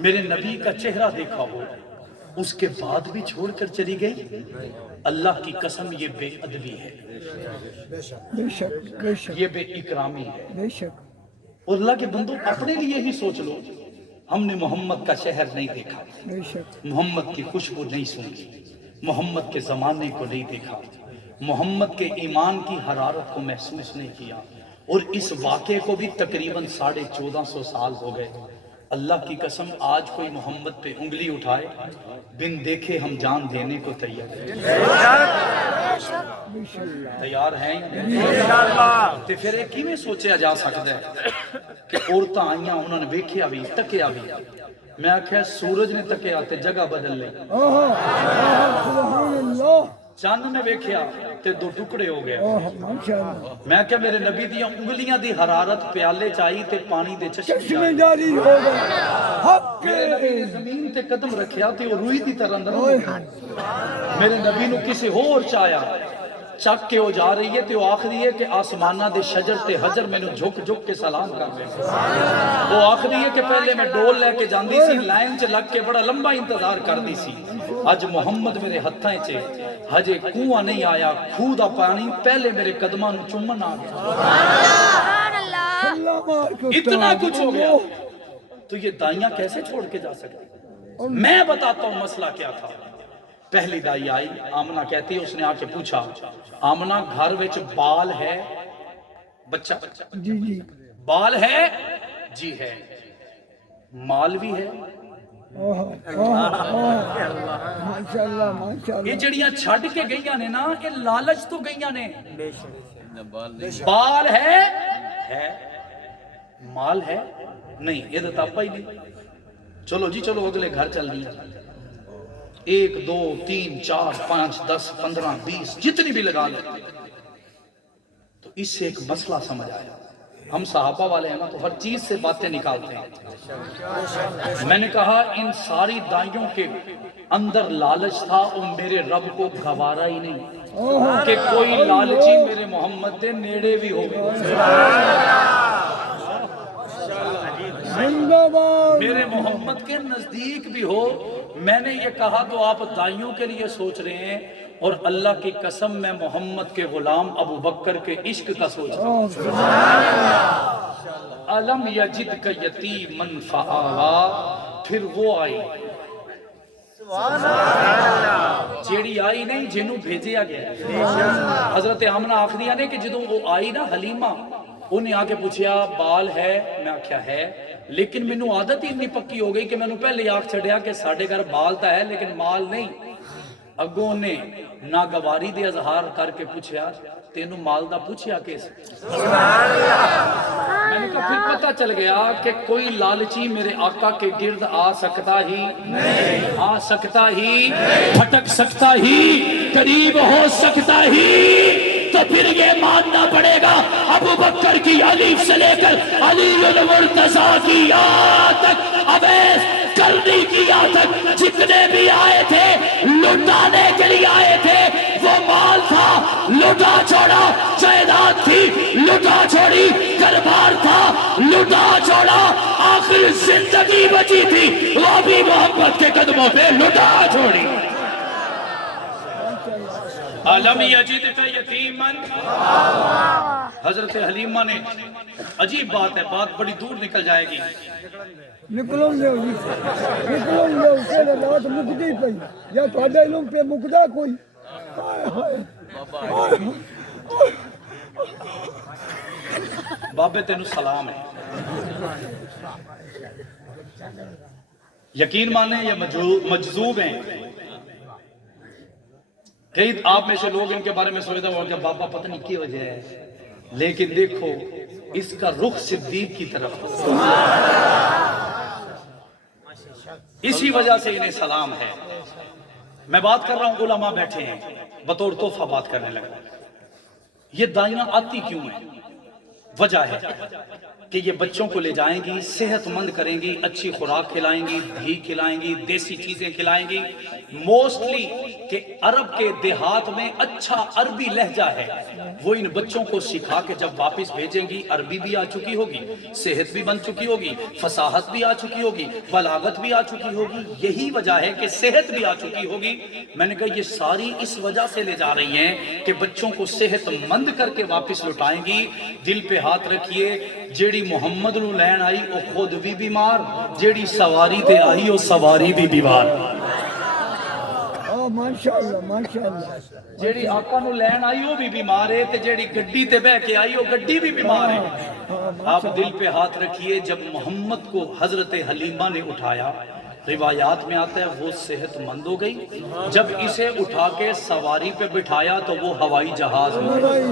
میرے نبی کا چہرہ دیکھا ہو اس کے بعد بھی چھوڑ کر چلی گئی. اللہ کی قسم یہ بے ادبی ہے, بے شک بے شک یہ بے اکرامی ہے. بے شک. اور اللہ کے بندوں اپنے لیے ہی سوچ لو, ہم نے محمد کا شہر نہیں دیکھا, بے شک. محمد کی خوشبو نہیں سنی, محمد کے زمانے کو نہیں دیکھا, محمد کے ایمان کی حرارت کو محسوس نہیں کیا, اور اس واقعے کو بھی تقریباً 1450 سال ہو گئے. اللہ کی قسم آج کوئی محمد پہ انگلی اٹھائے بن دیکھے ہم جان دینے کو تیار ہیں. تیار ہیں تے پھر ایک ہی میں سوچیا جا سکتا ہے کہ عورتاں آئیاں انہوں نے ویکھیا بھی تکیا بھی. میں آکھیا سورج نے تکیا تے جگہ بدل لئی, سبحان اللہ. چاند نے ویکھیا تے 2 ٹکڑے ہو گئے. ماشاءاللہ. میں کہ میرے نبی دیاں انگلیاں دی حرارت پیالے چائی تے پانی دے چشمے جاری ہو گئے. حق میرے نبی نے زمین تے قدم رکھیا تے وہ روئی دی طرح اندر میرے نبی نو کسی اور چایا چک کے وہ جا رہی ہے تے وہ آخری ہے کہ آسمانہ دے شجر تے حجر میں نو جھک جھک کے سلام کر رہے. وہ آخری ہے کہ پہلے میں ڈول لے کے جاندی سی, لائن چ لگ کے بڑا لمبا انتظار کر دی سی. اج محمد میرے ہتھاں چے ہجے کنواں نہیں آیا, کھو دا پانی پہلے میرے قدماں نو چومن آ گیا. اتنا کچھ ہو گیا. تو یہ دائیاں کیسے چھوڑ کے جا سکتی؟ میں بتاتا ہوں مسئلہ کیا تھا. پہلی دائی آئی, آمنہ کہتی ہے, اس نے آ کے پوچھا آمنہ گھر وچ بال ہے؟ بچہ جی جی. بال ہے؟ جی ہے. مال بھی ہے؟ ماشاءاللہ ماشاءاللہ. یہ جڑیاں چھڑ کے گئیاں نے نا, یہ لالچ تو گئیاں نے. بال ہے؟ ہے. مال ہے؟ نہیں. یہ تو تاپا ہی نہیں. چلو جی چلو اگلے گھر چل رہی ہیں. 1 2 3 4 5 10 15 20 جتنی بھی لگا لیں. اس سے ایک مسئلہ سمجھ آیا. ہم صحابہ والے ہیں نا تو ہر چیز سے باتیں نکالتے ہیں. میں نے کہا ان ساری دائیوں کے اندر لالچ تھا اور میرے رب کو گوارا ہی نہیں کہ کوئی لالچی میرے محمد دے نیڑے بھی ہو گئے. میرے محمد کے نزدیک بھی ہو. میں نے یہ کہا تو آپ دائیوں کے لیے سوچ رہے ہیں اور اللہ کی قسم میں محمد کے غلام ابو بکر کے عشق کا سوچ رہا ہوں. علم یجد کا یتیمن فآوا. پھر وہ آئی جیڑی آئی نہیں جنوں بھیجیا گیا. حضرت آمنہ آخری نے کہ جدوں وہ آئی نا حلیمہ انہیں آ کے پوچھیا بال ہے؟ میں کیا ہے لیکن مینوں عادت ہی اتنی پکی ہو گئی کہ میں نے پہلے آنکھ چھڑیا کہ ساڑھے گھر بال تا ہے لیکن مال نہیں. اگوں نے ناگواری دے اظہار کر کے پوچھیا تینوں مال دا پوچھیا کیس؟ میں نے کہا پھر پتہ چل گیا کہ کوئی لالچی میرے آقا کے گرد آ سکتا ہی نہیں, آ سکتا ہی, بھٹک سکتا ہی, قریب ہو سکتا ہی. تو پھر یہ ماننا پڑے گا ابو بکر کی الف سے لے کر علی المرتضیٰ کی یا تک, اویس کرنی کی یا تک جتنے بھی آئے تھے لٹانے کے لیے آئے تھے. وہ مال تھا لٹا چھوڑا, جائیداد تھی لٹا چھوڑی, دربار تھا لٹا چھوڑا, آخر زندگی بچی تھی وہ بھی محمد کے قدموں پہ لٹا چھوڑی. علم یجد کا یتیمن. حضرت حلیمہ نے عجیب بات ہے, بات بڑی دور نکل جائے گی. نکلوں گے پہلے رات مکدی پئی یا تھوڑے علم پہ مکدا کوئی. بابے تینوں سلام ہے. یقین مانے یا مجذوب ہیں. کئی آپ میں سے لوگ ان کے بارے میں سوچتے ہوں کہ بابا پتہ نہیں کی وجہ ہے, لیکن دیکھو اس کا رخ صدیق کی طرف, اسی وجہ سے انہیں سلام ہے. میں بات کر رہا ہوں علماء بیٹھے ہیں بطور تحفہ بات کرنے لگا. یہ دائیاں آتی کیوں ہیں؟ وجہ ہے کہ یہ بچوں کو لے جائیں گی, صحت مند کریں گی, اچھی خوراک کھلائیں گی, گھی کھلائیں گی, دیسی چیزیں کھلائیں گی. موسٹلی کہ عرب کے دیہات میں اچھا عربی لہجہ ہے, وہ ان بچوں کو سکھا کے جب واپس بھیجیں گی عربی بھی آ چکی ہوگی, صحت بھی بن چکی ہوگی, فصاحت بھی آ چکی ہوگی, بلاغت بھی آ چکی ہوگی. یہی وجہ ہے کہ صحت بھی آ چکی ہوگی. میں نے کہا یہ ساری اس وجہ سے لے جا رہی ہیں کہ بچوں کو صحت مند کر کے واپس لوٹائیں گی. دل پہ ہاتھ رکھیے, جیڑی محمد نو لین آئی وہ خود بھی بیمار, جیڑی سواری تے آئی وہ سواری بھی بیمار. ماشاءاللہ ماشاءاللہ. جیڑی آقا نو لین آئی وہ بھی بیمار ہے تے جیڑی گڈی تے بہ کے آئی وہ گڈی بھی بیمار ہے. آپ دل پہ ہاتھ رکھیے, جب محمد کو حضرت حلیمہ نے اٹھایا روایات میں آتا ہے وہ صحت مند ہو گئی. جب اسے اٹھا کے سواری پہ بٹھایا تو وہ ہوائی جہاز ہو گئی.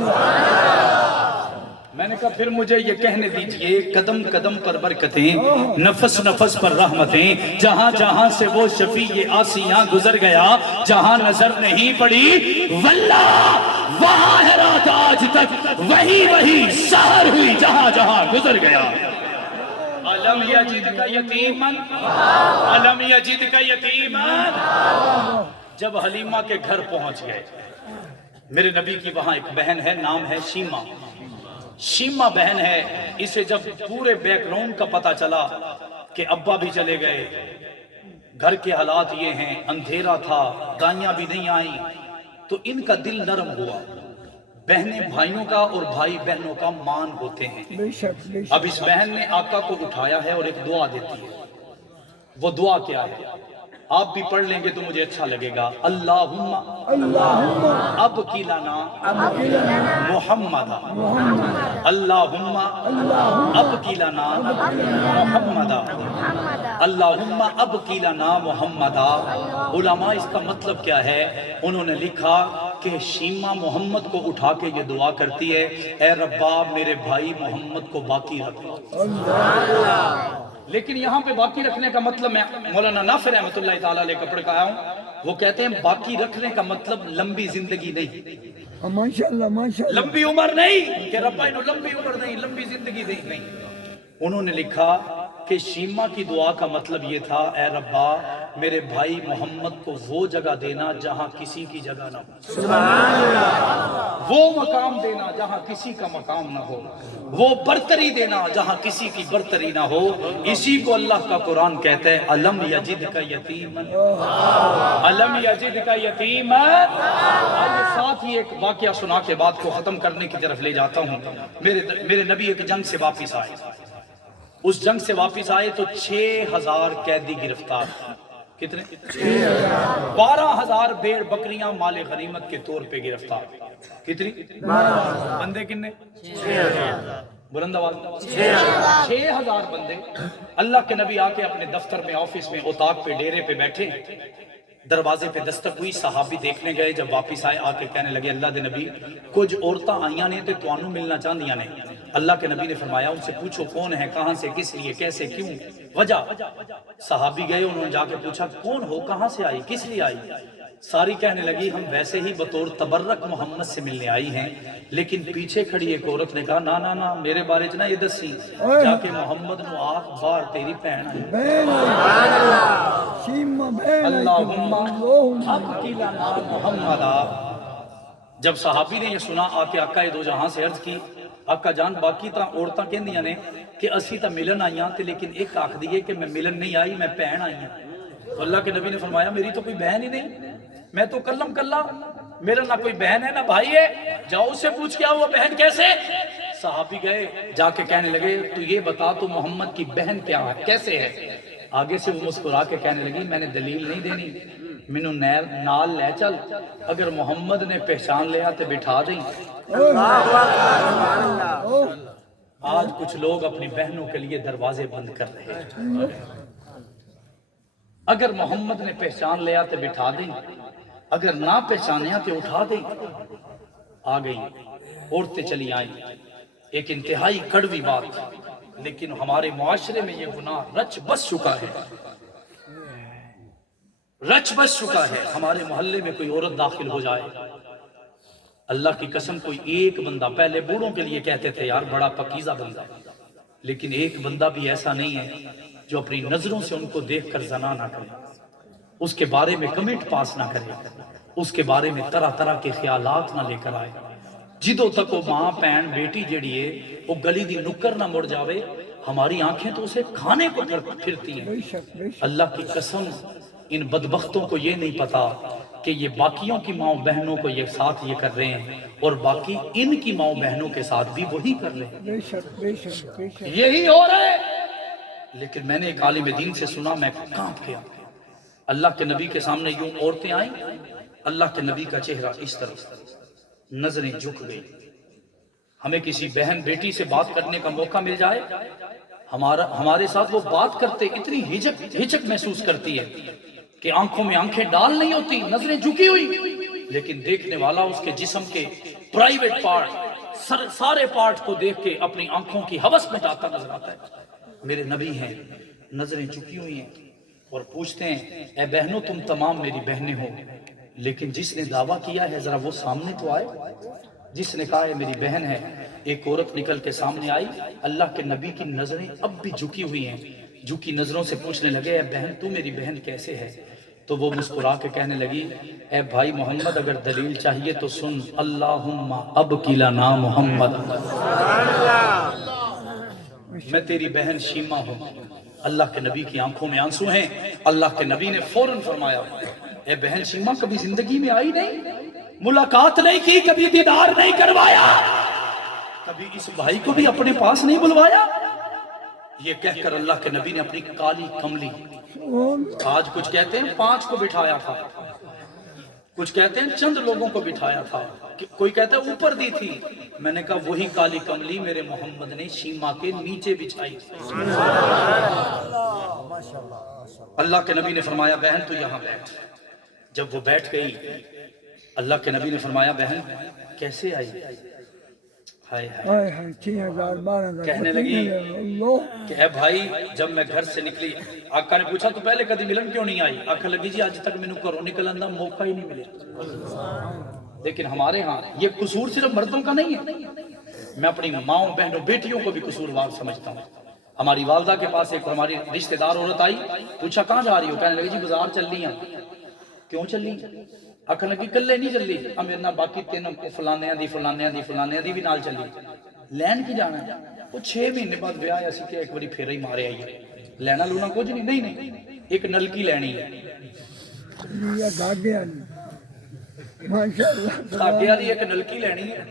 میں نے کہا پھر مجھے یہ کہنے دیجئے, قدم قدم پر برکتیں, نفس نفس پر رحمتیں, جہاں جہاں سے وہ شفیع آسیاں گزر گیا, جہاں نظر نہیں پڑی واللہ وہاں ہے رات آج تک, وہی وہی سحر ہوئی جہاں جہاں گزر گیا. علم یجد کا یتیمن, علم یجد کا یتیمن. جب حلیمہ کے گھر پہنچ گئے, میرے نبی کی وہاں ایک بہن ہے, نام ہے شیمہ. شیمہ بہن ہے. اسے جب پورے بیک گراؤنڈ کا پتہ چلا کہ ابا بھی چلے گئے, گھر کے حالات یہ ہیں, اندھیرا تھا, دائیاں بھی نہیں آئیں, تو ان کا دل نرم ہوا. بہنیں بھائیوں کا اور بھائی بہنوں کا مان ہوتے ہیں. اب اس بہن نے آقا کو اٹھایا ہے اور ایک دعا دیتی ہے. وہ دعا کیا ہے آپ بھی پڑھ لیں گے تو مجھے اچھا لگے گا. اللہم اب کی لنا محمد, اللہم اب کی لنا محمد, اللہم اب کی لنا محمد. علماء اس کا مطلب کیا ہے؟ انہوں نے لکھا کہ شیمہ محمد کو اٹھا کے یہ دعا کرتی ہے, اے ربا میرے بھائی محمد کو باقی رکھ. لیکن یہاں پہ باقی رکھنے کا مطلب میں مولانا ناصر رحمۃ اللہ تعالیٰ علیہ کا پڑھ کے آیا ہوں وہ کہتے ہیں باقی رکھنے کا مطلب لمبی زندگی نہیں، ماشاءاللہ ماشاءاللہ لمبی عمر نہیں کہ ربا انہوں لمبی عمر نہیں، لمبی زندگی نہیں۔ انہوں نے لکھا کہ شیما کی دعا کا مطلب یہ تھا، اے ربا میرے بھائی محمد کو وہ جگہ دینا جہاں کسی کی جگہ نہ ہو، وہ مقام دینا جہاں کسی کا مقام نہ ہو، وہ برتری دینا جہاں کسی کی برتری نہ ہو۔ اسی کو اللہ کا قرآن کہتا ہے علم یجدک یتیما، علم یجدک یتیما۔ آئیے ساتھ ہی ایک واقعہ سنا کے بات کو ختم کرنے کی طرف لے جاتا ہوں۔ میرے نبی ایک جنگ سے واپس آئے، اس جنگ سے واپس آئے تو 6000 قیدی گرفتار، کتنے؟ 12,000 بھیڑ بکریاں مال غنیمت کے طور پہ گرفتار، کتنی؟ بندے کتنے؟ بلند آواز 6000 بندے۔ اللہ کے نبی آ کے اپنے دفتر میں، آفس میں، اتاق پہ، ڈیرے پہ بیٹھے، دروازے پہ دستک ہوئی، صحابی دیکھنے گئے، جب واپس آئے آ کے کہنے لگے اللہ دے نبی کچھ عورتاں آئیاں نے تے توانوں ملنا چاہندیاں نے۔ اللہ کے نبی نے فرمایا ان سے پوچھو کون ہے، کہاں سے، کس لیے، کیسے، کیوں، وجہ۔ صحابی گئے، انہوں نے جا کے پوچھا کون ہو، کہاں سے آئی، کس لیے آئی؟ ساری کہنے لگی ہم ویسے ہی بطور تبرک محمد سے ملنے آئی ہیں، لیکن پیچھے کھڑی ایک عورت نے کہا نا نا نا میرے بارے چ نہ یہ دسی جا کے محمد نو آخ بار تیری بہن آئی۔ بہن آئی، شیما بہن آئی، اللہم حق لنا محمد۔ جب صحابی نے یہ سنا آ کے آقا دو جہاں سے عرض کی آقا جان باقی تا عورتاں کہندیاں نے کہ اسی تا ملن آئیاں تے لیکن ایک آخ دیئے کہ میں ملن نہیں آئی، میں بہن آئی ہوں۔ تو اللہ کے نبی نے فرمایا میری تو کوئی بہن ہی نہیں، میں تو کلم کلا، میرا نہ کوئی بہن ہے نہ بھائی ہے، جاؤ اس سے پوچھ کیا وہ بہن کیسے؟ صحابی گئے جا کے کہنے لگے تو یہ بتا تو محمد کی بہن کیا ہے، کیسے ہے؟ آگے سے وہ مسکرا کے کہنے لگی میں نے دلیل نہیں دینی، مینوں نال لے چل، اگر محمد نے پہچان لیا تو بٹھا دیں۔ آج کچھ لوگ اپنی بہنوں کے لیے دروازے بند کر رہے ہیں، اگر محمد نے پہچان لیا تو بٹھا دیں، اگر نہ پہچانیا تو اٹھا دیں۔ آ گئی عورتیں چلی آئیں، ایک انتہائی کڑوی بات، لیکن ہمارے معاشرے میں یہ گناہ رچ بس چکا ہے، رچ بس چکا ہے۔ ہمارے محلے میں کوئی عورت داخل ہو جائے، اللہ کی قسم کوئی ایک بندہ، پہلے بوڑھوں کے لیے کہتے تھے یار بڑا پکیزہ بندہ، لیکن ایک بندہ بھی ایسا نہیں ہے جو اپنی نظروں سے ان کو دیکھ کر زنا نہ کرے، اس کے بارے میں کمنٹ پاس نہ کرے، اس کے بارے میں طرح طرح کے خیالات نہ لے کر آئے۔ جدوں تک وہ ماں پین بیٹی جڑی ہے وہ گلی دی نکر نہ مڑ جاوے، ہماری آنکھیں تو اسے کھانے کو پھرتی ہیں۔ اللہ کی قسم ان بدبختوں کو یہ نہیں پتا کہ یہ باقیوں کی ماں بہنوں کو یہ ساتھ یہ کر رہے ہیں اور باقی ان کی ماں بہنوں کے ساتھ بھی وہی کر رہے ہیں، بے شک بے شک بے شک۔ یہی ہو رہا ہے۔ لیکن میں نے ایک عالم دین سے سنا، میں کانپ گیا۔ اللہ کے نبی کے سامنے یوں عورتیں آئیں، اللہ کے نبی کا چہرہ اس طرف، نظریں جھک گئی۔ ہمیں کسی بہن بیٹی سے بات کرنے کا موقع مل جائے، ہمارے ساتھ وہ بات کرتے اتنی ہچک محسوس کرتی ہے کہ آنکھوں میں آنکھیں ڈال نہیں ہوتی، نظریں جھکی ہوئی، لیکن دیکھنے والا اس کے جسم کے پرائیویٹ پارٹ، سارے پارٹ کو دیکھ کے اپنی آنکھوں کی ہوس مٹاتا نظر آتا ہے۔ میرے نبی ہیں، نظریں جھکی ہوئی ہیں اور پوچھتے ہیں اے بہنوں تم تمام میری بہنیں ہو، لیکن جس نے دعویٰ کیا ہے ذرا وہ سامنے تو آئے، جس نے کہا ہے میری بہن ہے۔ ایک عورت نکل کے سامنے آئی، اللہ کے نبی کی نظریں اب بھی جھکی ہوئی ہیں، جھکی نظروں سے پوچھنے لگے اے بہن تو میری بہن کیسے ہے؟ تو وہ مسکرا کے کہنے لگی اے بھائی محمد اگر دلیل چاہیے تو سن، اللہم ابکی لنا محمد، میں تیری بہن شیما ہوں۔ اللہ کے نبی کی آنکھوں میں آنسو ہیں۔ اللہ کے نبی نے فوراً فرمایا اے بہن شیما کبھی زندگی میں آئی نہیں، ملاقات نہیں کی، کبھی دیدار نہیں کروایا، کبھی اس بھائی کو بھی اپنے پاس نہیں بلوایا؟ یہ کہہ کر اللہ کے نبی نے اپنی کالی کملی، آج کچھ کہتے ہیں 5 کو بٹھایا تھا، کچھ کہتے ہیں چند لوگوں کو بٹھایا تھا، کوئی کہتا ہے اوپر دی تھی، میں نے کہا وہی کالی کملی میرے محمد نے شیما کے نیچے بچھائی۔ اللہ کے نبی نے فرمایا بہن تو یہاں بیٹھ۔ جب وہ بیٹھ گئی اللہ کے نبی نے فرمایا بہن کیسے آئی؟ ہائے ہائے ہائے ہائے 6000 12,000 کہنے لگی اللہ کہ اے بھائی جب میں گھر سے نکلی آقا نے پوچھا تو پہلے کدی ملن کیوں نہیں آئی؟ آقا لگی جی آج تک مینوں گھروں نکلن دا موقع ہی نہیں ملے۔ لیکن ہمارے ہاں یہ قصور صرف مردوں کا نہیں ہے، میں اپنی ماؤں بہنوں بیٹیوں کو بھی قصوروار سمجھتا ہوں۔ ہماری والدہ کے پاس ایک ہماری رشتہ دار عورت آئی، پوچھا کہاں جا رہی ہو؟ کہنے لگی جی بازار چل رہی ہیں۔ کیوں چل رہی؟ آخر لگی کلے نہیں چل رہی، میرے نال باقی تین فلانیاں دی بھی نال چلی۔ لین کی جانا ہے؟ وہ 6 مہینے بعد بیاہ آیا سی کہ ایک بڑی پھیرا ہی مارے آئی ہے، لینا لونا کچھ نہیں، نہیں ایک نلکی لینی ہے۔ یہ گاگے والی ماشاءاللہ دھاگے والی ایک نلکی لینی ہے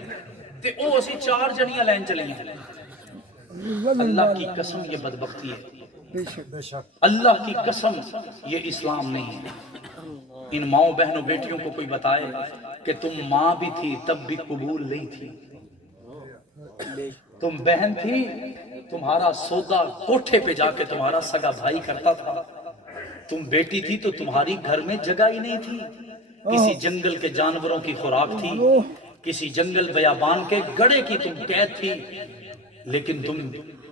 تے او اسی 4 جنیاں لین چلی ہیں۔ اللہ کی قسم یہ بدبختی ہے، بے شک اللہ کی قسم یہ اسلام نہیں ہے۔ ان ماؤں بہنوں بیٹیوں کو کوئی بتائے کہ تم ماں بھی تھی تب بھی قبول نہیں تھی، تم بہن تھی تمہارا سودا کوٹھے پہ جا کے تمہارا سگا بھائی کرتا تھا، تم بیٹی تھی تو تمہاری گھر میں جگہ ہی نہیں تھی، کسی جنگل کے جانوروں کی خوراک تھی، کسی جنگل بیابان کے گڑھے کی تم قید تھی، لیکن تم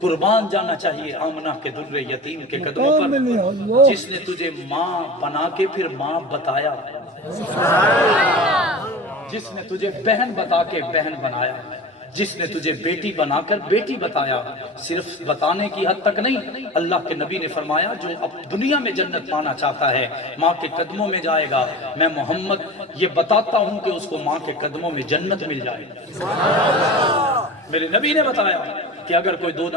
قربان جانا چاہیے آمنہ کے در یتیم کے قدموں پر، جس نے تجھے ماں بنا کے پھر ماں بتایا، جس نے تجھے بہن بتا کے بہن بنایا، جس نے تجھے بیٹی بنا کر بیٹی بتایا۔ صرف بتانے کی حد تک نہیں، اللہ کے نبی نے فرمایا جو اب دنیا میں جنت پانا چاہتا ہے ماں کے قدموں میں جائے گا، میں محمد یہ بتاتا ہوں کہ اس کو ماں کے قدموں میں جنت مل جائے گا۔ میرے نبی نے بتایا کہ اگر کوئی دو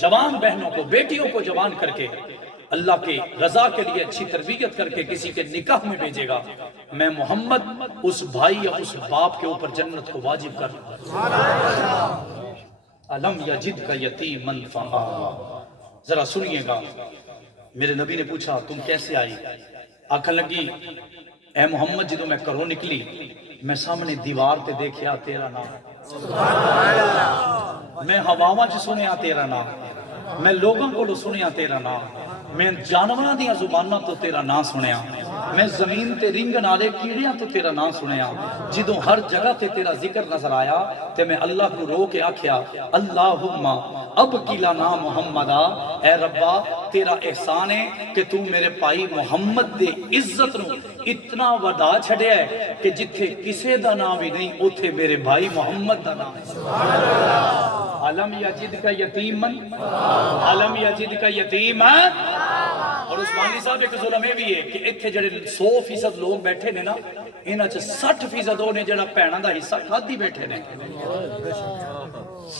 جوان بہنوں کو بیٹیوں کو جوان کر کے اللہ کے رضا کے لیے اچھی تربیت کر کے کسی کے نکاح میں بھیجے گا، میں محمد اس بھائی یا اس باپ کے اوپر جنت کو واجب کر الم یجد کا یتیمن فآویٰ۔ ذرا سنیے گا، میرے نبی نے پوچھا تم کیسے آئی؟ آنکھ لگی اے محمد جدو میں کروں نکلی میں سامنے دیوار تے دیکھیا تیرا نام، میں ہواواں چ سنیا تیرا نام، میں لوگوں کو سنیا تیرا نام، میں جانوراں دیاں زباناں تو تیرا نام سنیا، میں زمین تے رنگن والے کیڑیاں تو تیرا نام سنیا، جدوں ہر جگہ تے تیرا ذکر نظر آیا تے میں اللہ کو رو کے آکھیا اللہم اب کلا نام محمدہ، اے ربا تیرا احسان ہے کہ تو میرے بھائی محمد دے عزت نو اتنا وڈا چھڑیا ہے کہ جتھے کسے دا نام بھی نہیں اوتھے میرے بھائی محمد دا نام ہے۔ علم یجد کا یتیمن، علم یجد کا یتیمن۔ اور عثمانی صاحب ایک ظلم یہ بھی ہے کہ اتھے جڑے 100% لوگ بیٹھے نے نا انہاں چ 60% وہ نے جڑا بھیناں دا حصہ کھادی بیٹھے نے،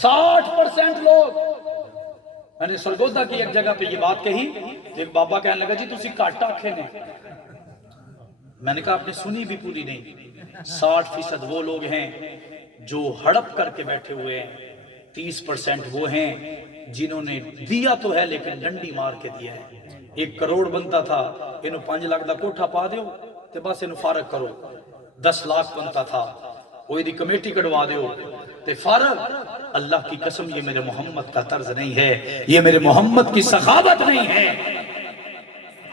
60% لوگ۔ میں نے سرگودا کی ایک جگہ پہ یہ بات کہی، ایک بابا کہنے لگا جی تسی گھٹ آکھے نے، میں نے کہا آپ نے سنی بھی پوری نہیں۔ 60% وہ لوگ ہیں جو ہڑپ کر کے بیٹھے ہوئے ہیں، 30% وہ ہیں جنہوں نے دیا تو ہے لیکن ڈنڈی مار کے دیا ہے۔ 1 کروڑ بنتا تھا انہوں 5 لاکھ دا کوٹھا پا دیو تے بس انہوں فارغ کرو، 10 لاکھ بنتا تھا وہ دی کمیٹی کڑوا دیو تے فارغ۔ اللہ کی قسم یہ میرے محمد کا طرز نہیں ہے، یہ میرے محمد کی سخاوت نہیں ہے۔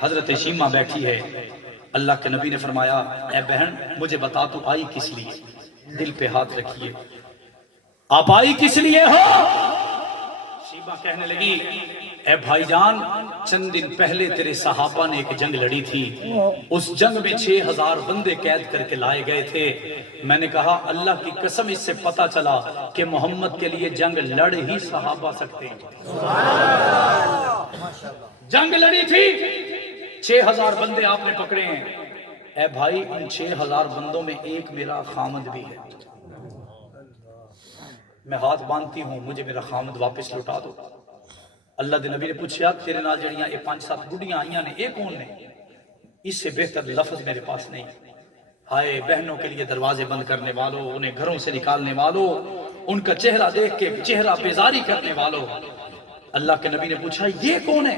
حضرت شیمہ بیٹھی ہے، اللہ کے نبی نے فرمایا اے بہن مجھے بتا تو آئی کس لیے؟ دل پہ ہاتھ رکھیے، آپ آئی کس لیے ہو؟ شیمہ کہنے لگی اے بھائی جان چند دن پہلے تیرے صحابہ نے ایک جنگ لڑی تھی، اس جنگ میں 6000 بندے قید کر کے لائے گئے تھے، میں نے کہا اللہ کی قسم اس سے پتا چلا کہ محمد کے لیے جنگ لڑ ہی صحابہ سکتے ہیں۔ جنگ لڑی تھی 6000 بندے آپ نے پکڑے ہیں، اے بھائی ان 6000 بندوں میں ایک میرا خامد بھی ہے، میں ہاتھ باندھتی ہوں مجھے میرا خامد واپس لوٹا دو۔ اللہ دے نبی نے پوچھا تیرے نال جڑیاں یہ 5-7 گڈیاں آئیاں نے یہ کون نے؟ اس سے بہتر لفظ میرے پاس نہیں۔ ہائے بہنوں کے لیے دروازے بند کرنے والوں، انہیں گھروں سے نکالنے والوں، ان کا چہرہ دیکھ کے چہرہ بیزاری کرنے والوں، اللہ کے نبی نے پوچھا یہ کون ہے؟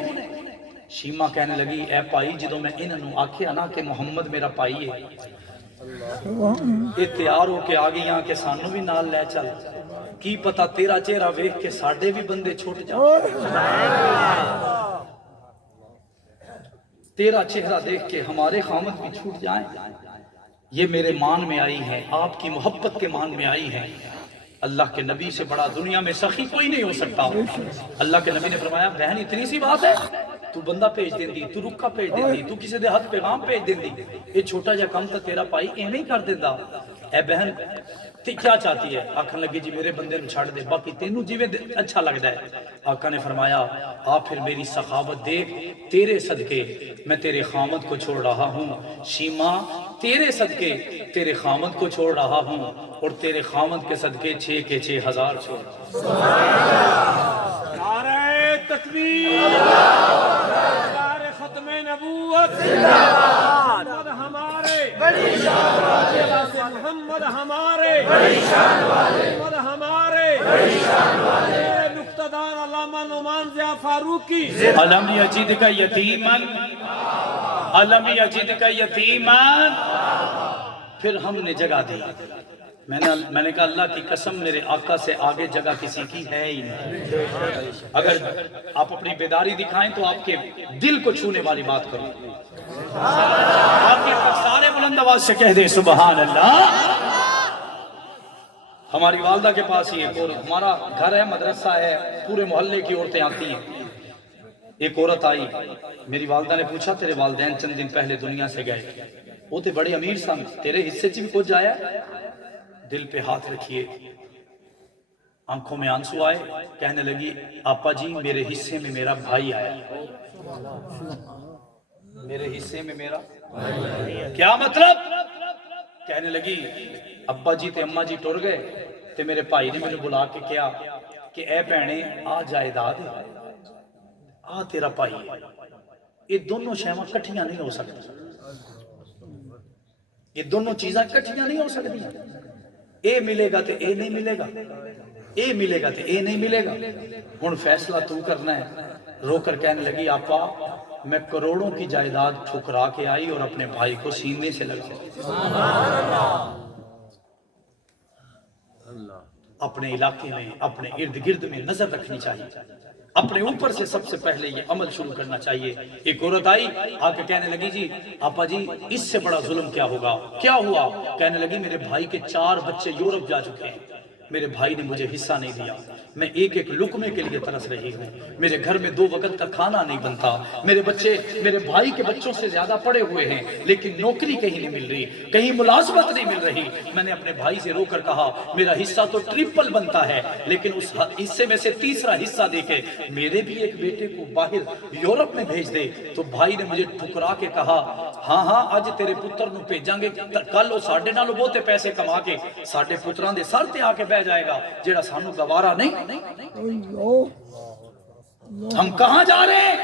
شیمہ کہنے لگی اے پائی جدوں میں انہوں آکھیا نا کہ محمد میرا پائی ہے یہ تیار ہو کے آگیاں کہ سانوں بھی نال لے چل، کی پتا تیرا چہرہ ویکھ کے ساڑھے بھی بندے چھوٹ جائیں، تیرا چہرہ دیکھ کے ہمارے خامد بھی چھوٹ جائیں۔ یہ میرے مان میں آئی ہے، آپ کی محبت کے مان میں آئی ہے، اللہ کے نبی سے بڑا دنیا میں سخی کوئی نہیں ہو سکتا. اللہ کے نبی نے فرمایا بہن اتنی سی بات ہے تو بندہ بھیج دیندی, تو رکا بھیج دیندی, تو کسی دے ہاتھ پیغام بھیج دیندی, یہ چھوٹا جا کم تا تیرا پائی ایویں ہی کر دیندا. اے بہن تے کیا چاہتی ہے؟ آکھن لگی جی میرے بندے نو چھڑ دے, باقی تینوں جیویں اچھا لگدا ہے. آقا نے فرمایا آ پھر میری سخاوت دیکھ, تیرے صدقے میں تیرے خامد کو چھوڑ رہا ہوں. شیما تیرے صدقے تیرے خامد کو چھوڑ رہا ہوں, اور تیرے خامد کے صدقے 6 کے 6000 چھوڑ. نعرہ تکبیر, نعرہ ختم نبوت, محمد ہمارے, محمد ہمارے, محمد ہمارے, نقطدار علامہ نعمان ضیاء فاروقی. علم یجد کا یتیمن, علم یجد کا یتیمن. پھر ہم نے جگہ دی. میں نے کہا اللہ کی قسم میرے آقا سے آگے جگہ کسی کی ہے ہی نہیں. اگر آپ اپنی بیداری دکھائیں تو آپ کے دل کو چھونے والی بات کریں. آپ کے سارے بلند آواز سے کہہ دیں سبحان اللہ. ہماری والدہ کے پاس ہی ایک اور ہمارا گھر ہے, مدرسہ ہے, پورے محلے کی عورتیں آتی ہیں. ایک عورت آئی, میری والدہ نے پوچھا تیرے والدین چند دن پہلے دنیا سے گئے, وہ تے بڑے امیر سن, تیرے حصے چ بھی کچھ آیا؟ دل پہ ہاتھ رکھیے, آنکھوں میں آنسو آئے, کہنے لگی آپا جی میرے حصے میں میرا بھائی آیا. میرے حصے میں میرا کیا مطلب؟ کہنے لگی ابا جی تے اماں جی ٹر گئے تے میرے بھائی نے مجھے بلا کے کیا کہ اے بہنے آ جائیداد آ تیرا بھائی. یہ دونوں شیواں کٹھیاں نہیں ہو سکتی, یہ دونوں چیزاں کٹھیاں نہیں ہو سکتی. اے ملے گا تے اے نہیں ملے گا, اے ملے گا تے اے نہیں ملے گا. ہن فیصلہ تو کرنا ہے. رو کر کہنے لگی آپا میں کروڑوں کی جائیداد ٹھکرا کے آئی اور اپنے بھائی کو سینے سے لگا. اپنے علاقے میں اپنے ارد گرد میں نظر رکھنی چاہیے, اپنے اوپر سے سب سے پہلے یہ عمل شروع کرنا چاہیے. ایک عورت آئی آ کے کہنے لگی جی آپا جی اس سے بڑا ظلم کیا ہوگا؟ کیا ہوا؟ کہنے لگی میرے بھائی کے 4 بچے یورپ جا چکے ہیں, میرے بھائی نے مجھے حصہ نہیں دیا, میں ایک ایک لقمے کے لیے ترس رہی ہوں, میرے گھر میں 2 وقت کا کھانا نہیں بنتا, میرے بچے میرے بھائی کے بچوں سے زیادہ پڑے ہوئے ہیں لیکن نوکری کہیں نہیں مل رہی, کہیں ملازمت نہیں مل رہی. میں نے اپنے بھائی سے رو کر کہا میرا حصہ تو ٹرپل بنتا ہے لیکن اس حصے میں سے تیسرا حصہ دے کے میرے بھی ایک بیٹے کو باہر یورپ میں بھیج دے. تو بھائی نے مجھے ٹھکرا کے کہا ہاں ہاں اج تیرے پتر نو بھیجاں گے, کل وہ ساڈے نالوں بہتے پیسے کما کے ساڈے پتراں دے سر تے آ کے بہ جائے گا جیڑا سانو گوارا نہیں. ہم کہاں جا رہے ہیں؟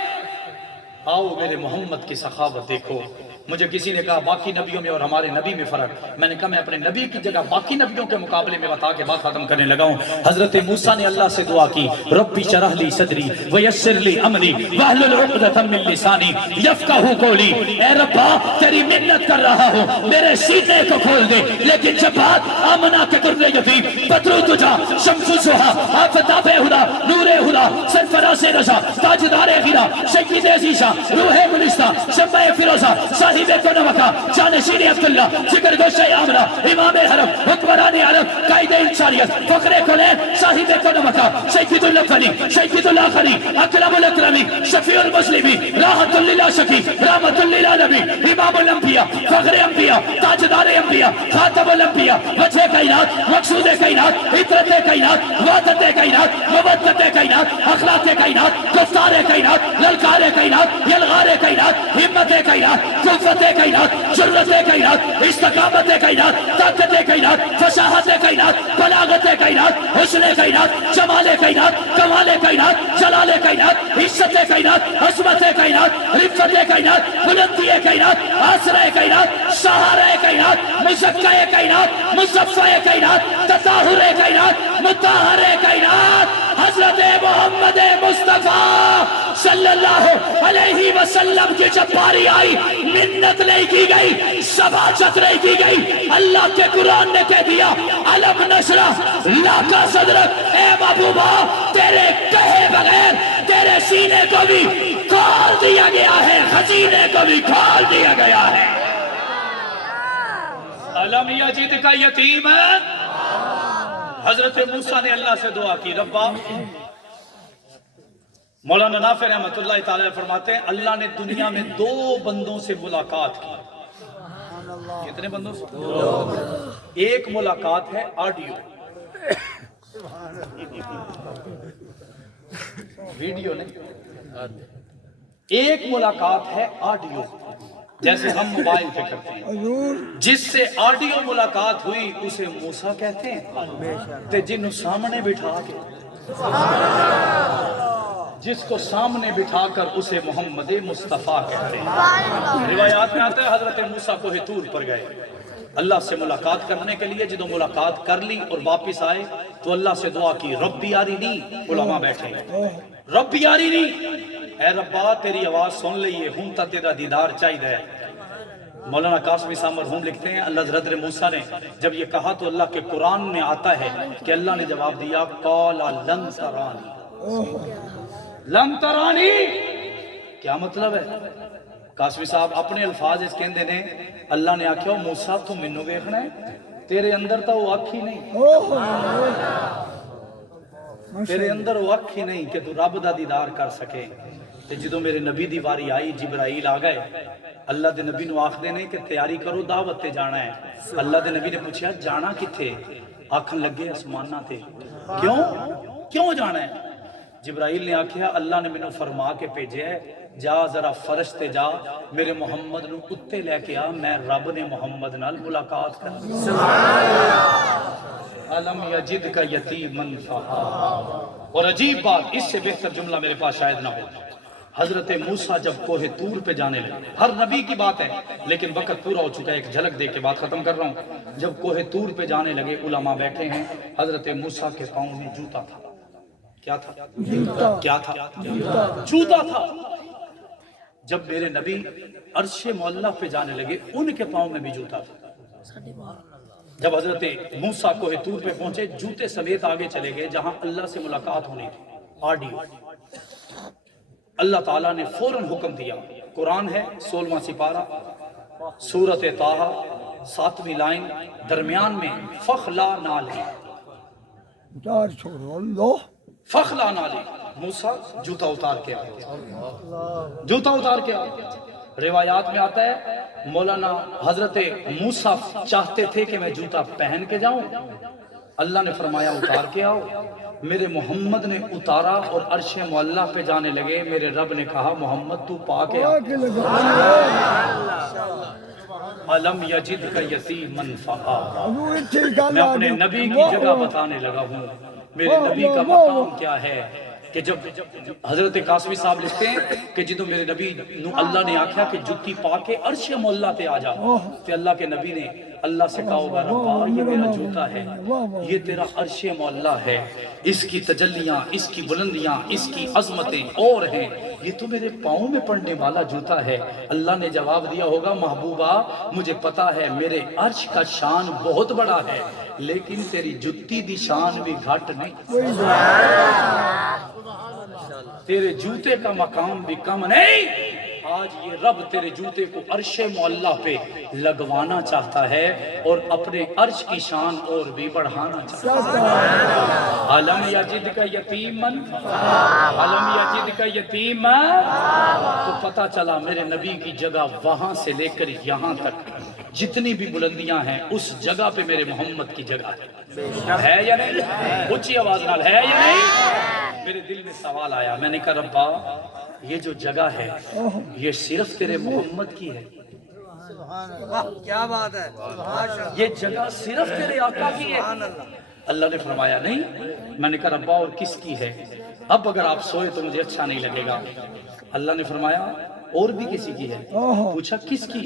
آؤ میرے محمد کی سخاوت دیکھو. مجھے کسی نے کہا باقی نبیوں میں اور ہمارے نبی میں فرق, میں نے کہا میں اپنے نبی کی جگہ باقی نبیوں کے مقابلے میں بتا کے بات ختم کرنے لگا ہوں. حضرت موسیٰ نے اللہ سے دعا کی ربی شرح لی صدری ویسر لی امری واحلل عقدۃ من لسانی یفقہوا قولی. اے ربا تیری منت کر رہا ہوں میرے سینے کو کھول دے, لیکن جب بات آمنہ کے در یفی بدر تجا شمس الضحیٰ آفتاب ہدا نور ہدا سرفراز رضا تاجدار غیرہ سید عزیزہ روح گلستہ شمع فیروزہ صاحب کنوکا جانشین عبداللہ ذکر گوشہ آمنہ امام حرم حکمران عرب قائد انسانیت فخر کلین صاحب کنوکا سید الاولی سید الآخری اکرم الاکرمی شفیع المسلمی راحت للعاشقی رحمت للعالمین امام الانبیاء فخر انبیاء تاجدار انبیاء خاتم الانبیاء وجہ کائنات مقصود کائنات عطرت کائنات وعدت کائنات مودت کائنات اخلاق کائنات گفتار کائنات للکار کائنات یلغار کائنات ہمت کائنات قوت کائنات جرت کائنات استقامت کائنات طاقت کائنات فصاحت کائنات بلاغت کائنات حسن کائنات جمال کائنات کمال کائنات جلال کائنات عزت کائنات عظمت کائنات رفت کائنات بلندی کائنات آسرہ کائنات سہارہ کائنات مزکہ کائنات مصفہ کائنات تطہر کائنات مطہر کائنات حضرت محمد مصطفیٰ صلی اللہ علیہ وسلم کی جب باری آئی منت نہیں کی گئی, سباچت نہیں کی گئی. اللہ کے قرآن نے کہہ دیا علم نشرح لاکا صدرک, اے محبوبہ تیرے کہے بغیر تیرے سینے کو بھی کھول دیا گیا ہے, خزینے کو بھی کھول دیا گیا ہے. علم یجد کا یتیمن حضرت موسیٰ نے اللہ سے دعا کی، ربا، مولانا نافع رحمۃ اللہ تعالی فرماتے ہیں اللہ نے دنیا میں 2 بندوں سے ملاقات کی۔ کتنے بندوں سے؟ ایک ملاقات ہے آڈیو، ویڈیو نہیں، ایک ملاقات ہے آڈیو، جیسے ہم موبائل پہ کرتے ہیں۔ حضور جس سے آڈیو ملاقات ہوئی اسے موسیٰ کہتے ہیں، تے جنہوں سامنے بٹھا کے، جس کو سامنے بٹھا کر اسے محمد مصطفیٰ کہتے ہیں۔ روایات میں آتا ہے حضرت موسیٰ کوہ طور پر گئے اللہ سے ملاقات کرنے کے لیے، جدوں ملاقات کر لی اور واپس آئے تو اللہ سے دعا کی، ربی ارینی، علماء بیٹھے، ربی ارینی، اے ربا تیری آواز سن لئیے، ہوں تا تیرا دیدار چاہیے۔ مولانا قاسمی صاحب مرحوم لکھتے ہیں اللہ حضرت موسیٰ نے جب یہ کہا تو اللہ کے قرآن میں آتا ہے کہ اللہ نے جواب دیا، قال لن ترانی، لن ترانی، کیا مطلب ہے؟ قاسمی صاحب اپنے الفاظ اس کہندے نے، اللہ نے آکھیا موسیٰ تو منو ویکھنا ہے، تیرے اندر تو وہ اکھ ہی نہیں، تیرے اندر وہ اکھ ہی نہیں کہ تو رب دا دیدار کر سکے۔ تے جدوں میرے نبی دی واری آئی، جبرائیل آ گئے، اللہ دے نبی نو آکھ دینے کہ تیاری کرو دعوت تے جانا ہے۔ اللہ دے نبی نے پوچھا جانا کتھے؟ آکھن لگے آسماناں تے۔ کیوں جانا ہے؟ جبرائیل نے آکھیا اللہ نے مینوں فرما کے بھیجیا ہے، جا ذرا فرش تے جا، میرے محمد نو کتے لے کے آ، میں رب نے محمد نال ملاقات کرنی۔ علم یجد کا یتیمن فآویٰ۔ اور عجیب بات، اس سے بہتر جملہ میرے پاس شاید نہ ہو، حضرت موسیٰ جب کوہ طور پہ جانے لگے، ہر نبی کی بات ہے لیکن وقت پورا ہو چکا ہے، ایک جھلک دے کے بات ختم کر رہا ہوں۔ جب کوہ طور پہ جانے لگے، علماء بیٹھے ہیں، حضرت موسیٰ کے پاؤں میں جوتا تھا۔ کیا تھا؟ کیا تھا؟ جوتا تھا۔ جب میرے نبی عرش معلیٰ پہ جانے لگے، ان کے پاؤں میں بھی جوتا تھا۔ جب حضرت موسیٰ کوہ طور پہ پہنچے، جوتے سمیت آگے چلے گئے جہاں اللہ سے ملاقات ہونی تھی، آڈیو۔ اللہ تعالیٰ نے فوراً حکم دیا، قرآن ہے 16واں سپارہ، سورۃ طٰہٰ 7ویں لائن، درمیان میں فخلا نعلی، اتار چھوڑو اللہ، فخلا نعلی، موسیٰ جوتا اتار کے آئے، جوتا اتار کے آئے۔ روایات میں آتا ہے مولانا حضرت موسیٰ چاہتے تھے کہ میں جوتا پہن کے جاؤں، اللہ نے فرمایا اتار کے آؤ، میرے محمد نے اتارا اور عرش معلیٰ پہ جانے لگے، میرے رب نے کہا محمد تو پا کے آ، علم یجد کا یتیمن فآویٰ۔ میں اپنے نبی کی جگہ بتانے لگا ہوں، میرے نبی کا مقام کیا ہے، کہ جب حضرت قاسمی صاحب لکھتے ہیں کہ جدوں میرے نبی نو اللہ نے آکھا کہ جتی پا کے عرش معلیٰ تے آ جا، تو اللہ کے نبی نے اللہ سے کہا ہوگا ربا یہ میرا جوتا ہے، یہ تیرا عرش معلیٰ ہے، اس کی تجلیاں، اس کی بلندیاں، اس کی عظمتیں اور ہیں، یہ تو میرے پاؤں میں پڑنے والا جوتا ہے۔ اللہ نے جواب دیا ہوگا محبوبہ مجھے پتا ہے میرے عرش کا شان بہت بڑا ہے، لیکن تیری جتی دی شان بھی گھٹ نہیں، تیرے جوتے کا مقام بھی کم نہیں۔ آج یہ رب تیرے جوتے کو عرش معلیٰ پہ لگوانا چاہتا ہے اور اپنے عرش کی شان اور بھی بڑھانا چاہتا ہے۔ علم یجد کا یتیمن، علم یجد کا یتیمن، تو پتہ چلا میرے نبی کی جگہ وہاں سے لے کر یہاں تک جتنی بھی بلندیاں ہیں اس جگہ پہ میرے محمد کی جگہ ہے یا نہیں؟ اونچی آواز نال ہے یا نہیں؟ میرے دل میں سوال آیا، میں نے کہا ربا یہ جو جگہ ہے یہ صرف تیرے محمد کی ہے، کیا بات ہے، یہ جگہ صرف تیرے آقا کی ہے؟ اللہ نے فرمایا نہیں۔ میں نے کہا ربا اور کس کی ہے؟ اب اگر آپ سوئے تو مجھے اچھا نہیں لگے گا۔ اللہ نے فرمایا اور بھی کسی کی ہے؟ پوچھا کس کی؟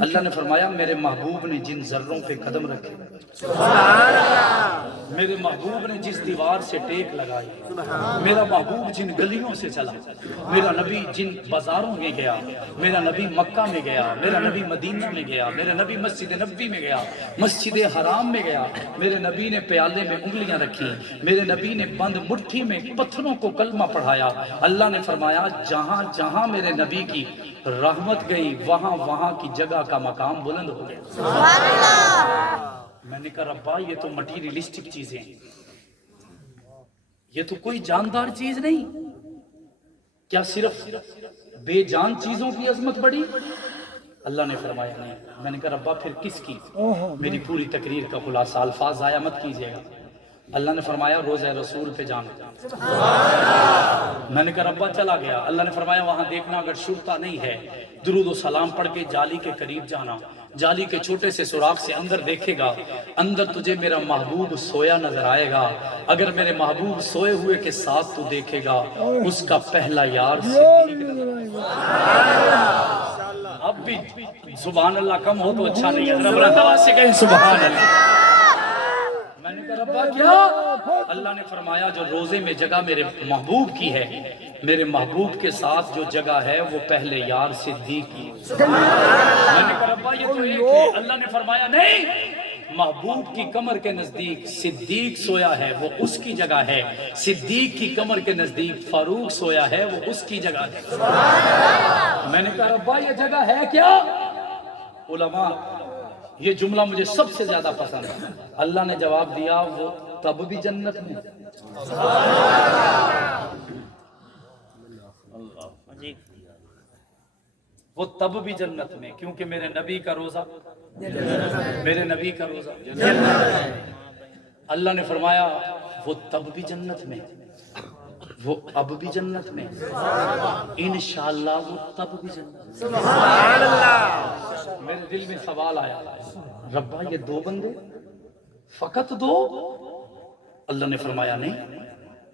اللہ نے فرمایا میرے محبوب نے جن ذروں پہ قدم رکھے، میرے محبوب نے جس دیوار سے ٹیک لگائی، میرا محبوب جن گلیوں سے چلا، میرا نبی جن بازاروں میں گیا، میرا نبی مکہ میں گیا، میرا نبی مدینہ میں گیا، میرا نبی مسجد نبوی میں گیا، مسجد حرام میں گیا، میرے نبی نے پیالے میں انگلیاں رکھی، میرے نبی نے بند مٹھی میں پتھروں کو کلمہ پڑھایا۔ اللہ نے فرمایا جہاں جہاں میرے نبی کی رحمت گئی وہاں وہاں کی جگہ کا مقام بلند ہو گیا۔ میں نے کہا ربا یہ تو مٹیریلسٹک چیزیں ہیں، یہ تو کوئی جاندار چیز نہیں، کیا صرف بے جان چیزوں کی عظمت بڑی؟ اللہ نے فرمایا نہیں۔ میں نے کہا ربا پھر کس کی؟ میری پوری تقریر کا خلاصہ، الفاظ ضائع مت کیجیے گا۔ اللہ نے فرمایا روضہ رسول پہ جانا۔ میں نے کہا ربا چلا گیا۔ اللہ نے فرمایا وہاں دیکھنا اگر شرطہ نہیں ہے، درود و سلام پڑھ کے جالی کے قریب جانا، جالی کے چھوٹے سے سوراخ سے اندر دیکھے گا، اندر تجھے میرا محبوب سویا نظر آئے گا۔ اگر میرے محبوب سوئے ہوئے کے ساتھ تو دیکھے گا، اس کا پہلا یار صدیق۔ اب بھی سبحان اللہ کم ہو تو اچھا نہیں ہے، رب رہا سے کہیں سبحان اللہ۔ میں نے کہا ربا کیا؟ اللہ نے فرمایا جو روزے میں جگہ میرے محبوب کی ہے، میرے محبوب کے ساتھ جو جگہ ہے وہ پہلے یار صدیق کی۔ میں نے کہا ربا یہ تو ایک ہے۔ اللہ نے فرمایا نہیں، محبوب کی کمر کے نزدیک صدیق سویا ہے وہ اس کی جگہ ہے، صدیق کی کمر کے نزدیک فاروق سویا ہے وہ اس کی جگہ ہے۔ میں نے کہا ربا یہ جگہ ہے کیا؟ علماء یہ جملہ مجھے سب سے زیادہ پسند ہے۔ اللہ نے جواب دیا وہ تب بھی جنت میں، وہ تب بھی جنت میں، کیونکہ میرے نبی کا روزہ، میرے نبی کا روزہ۔ اللہ نے فرمایا وہ تب بھی جنت میں، وہ اب بھی جنت میں، انشاءاللہ وہ تب بھی جنت میں۔ میرے دل میں سوال آیا ربا یہ دو بندے فقط دو؟ اللہ نے فرمایا نہیں۔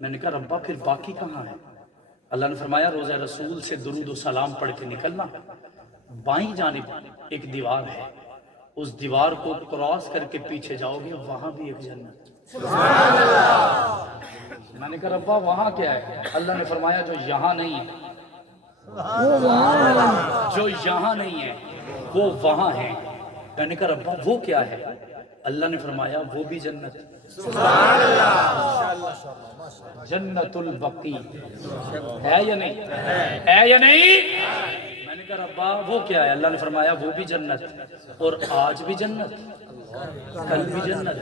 میں نے کہا ربا پھر باقی کہاں ہے؟ اللہ نے فرمایا روزہ رسول سے درود و سلام پڑھ کے نکلنا، بائیں جانب ایک دیوار ہے، اس دیوار کو کراس کر کے پیچھے جاؤ گے وہاں بھی ایک جنت۔ میں نے کہا ربا وہاں کیا ہے؟ اللہ نے فرمایا جو یہاں نہیں ہے، جو یہاں نہیں ہے وہ وہاں ہے۔ میں نے کہا ربا وہ کیا ہے؟ اللہ نے فرمایا وہ بھی جنت، جنت البقیع ہے یا نہیں؟ ہے یا نہیں؟ میں نے کہا ربا وہ کیا ہے؟ اللہ نے فرمایا وہ بھی جنت، اور آج بھی جنت، کل بھی جنت۔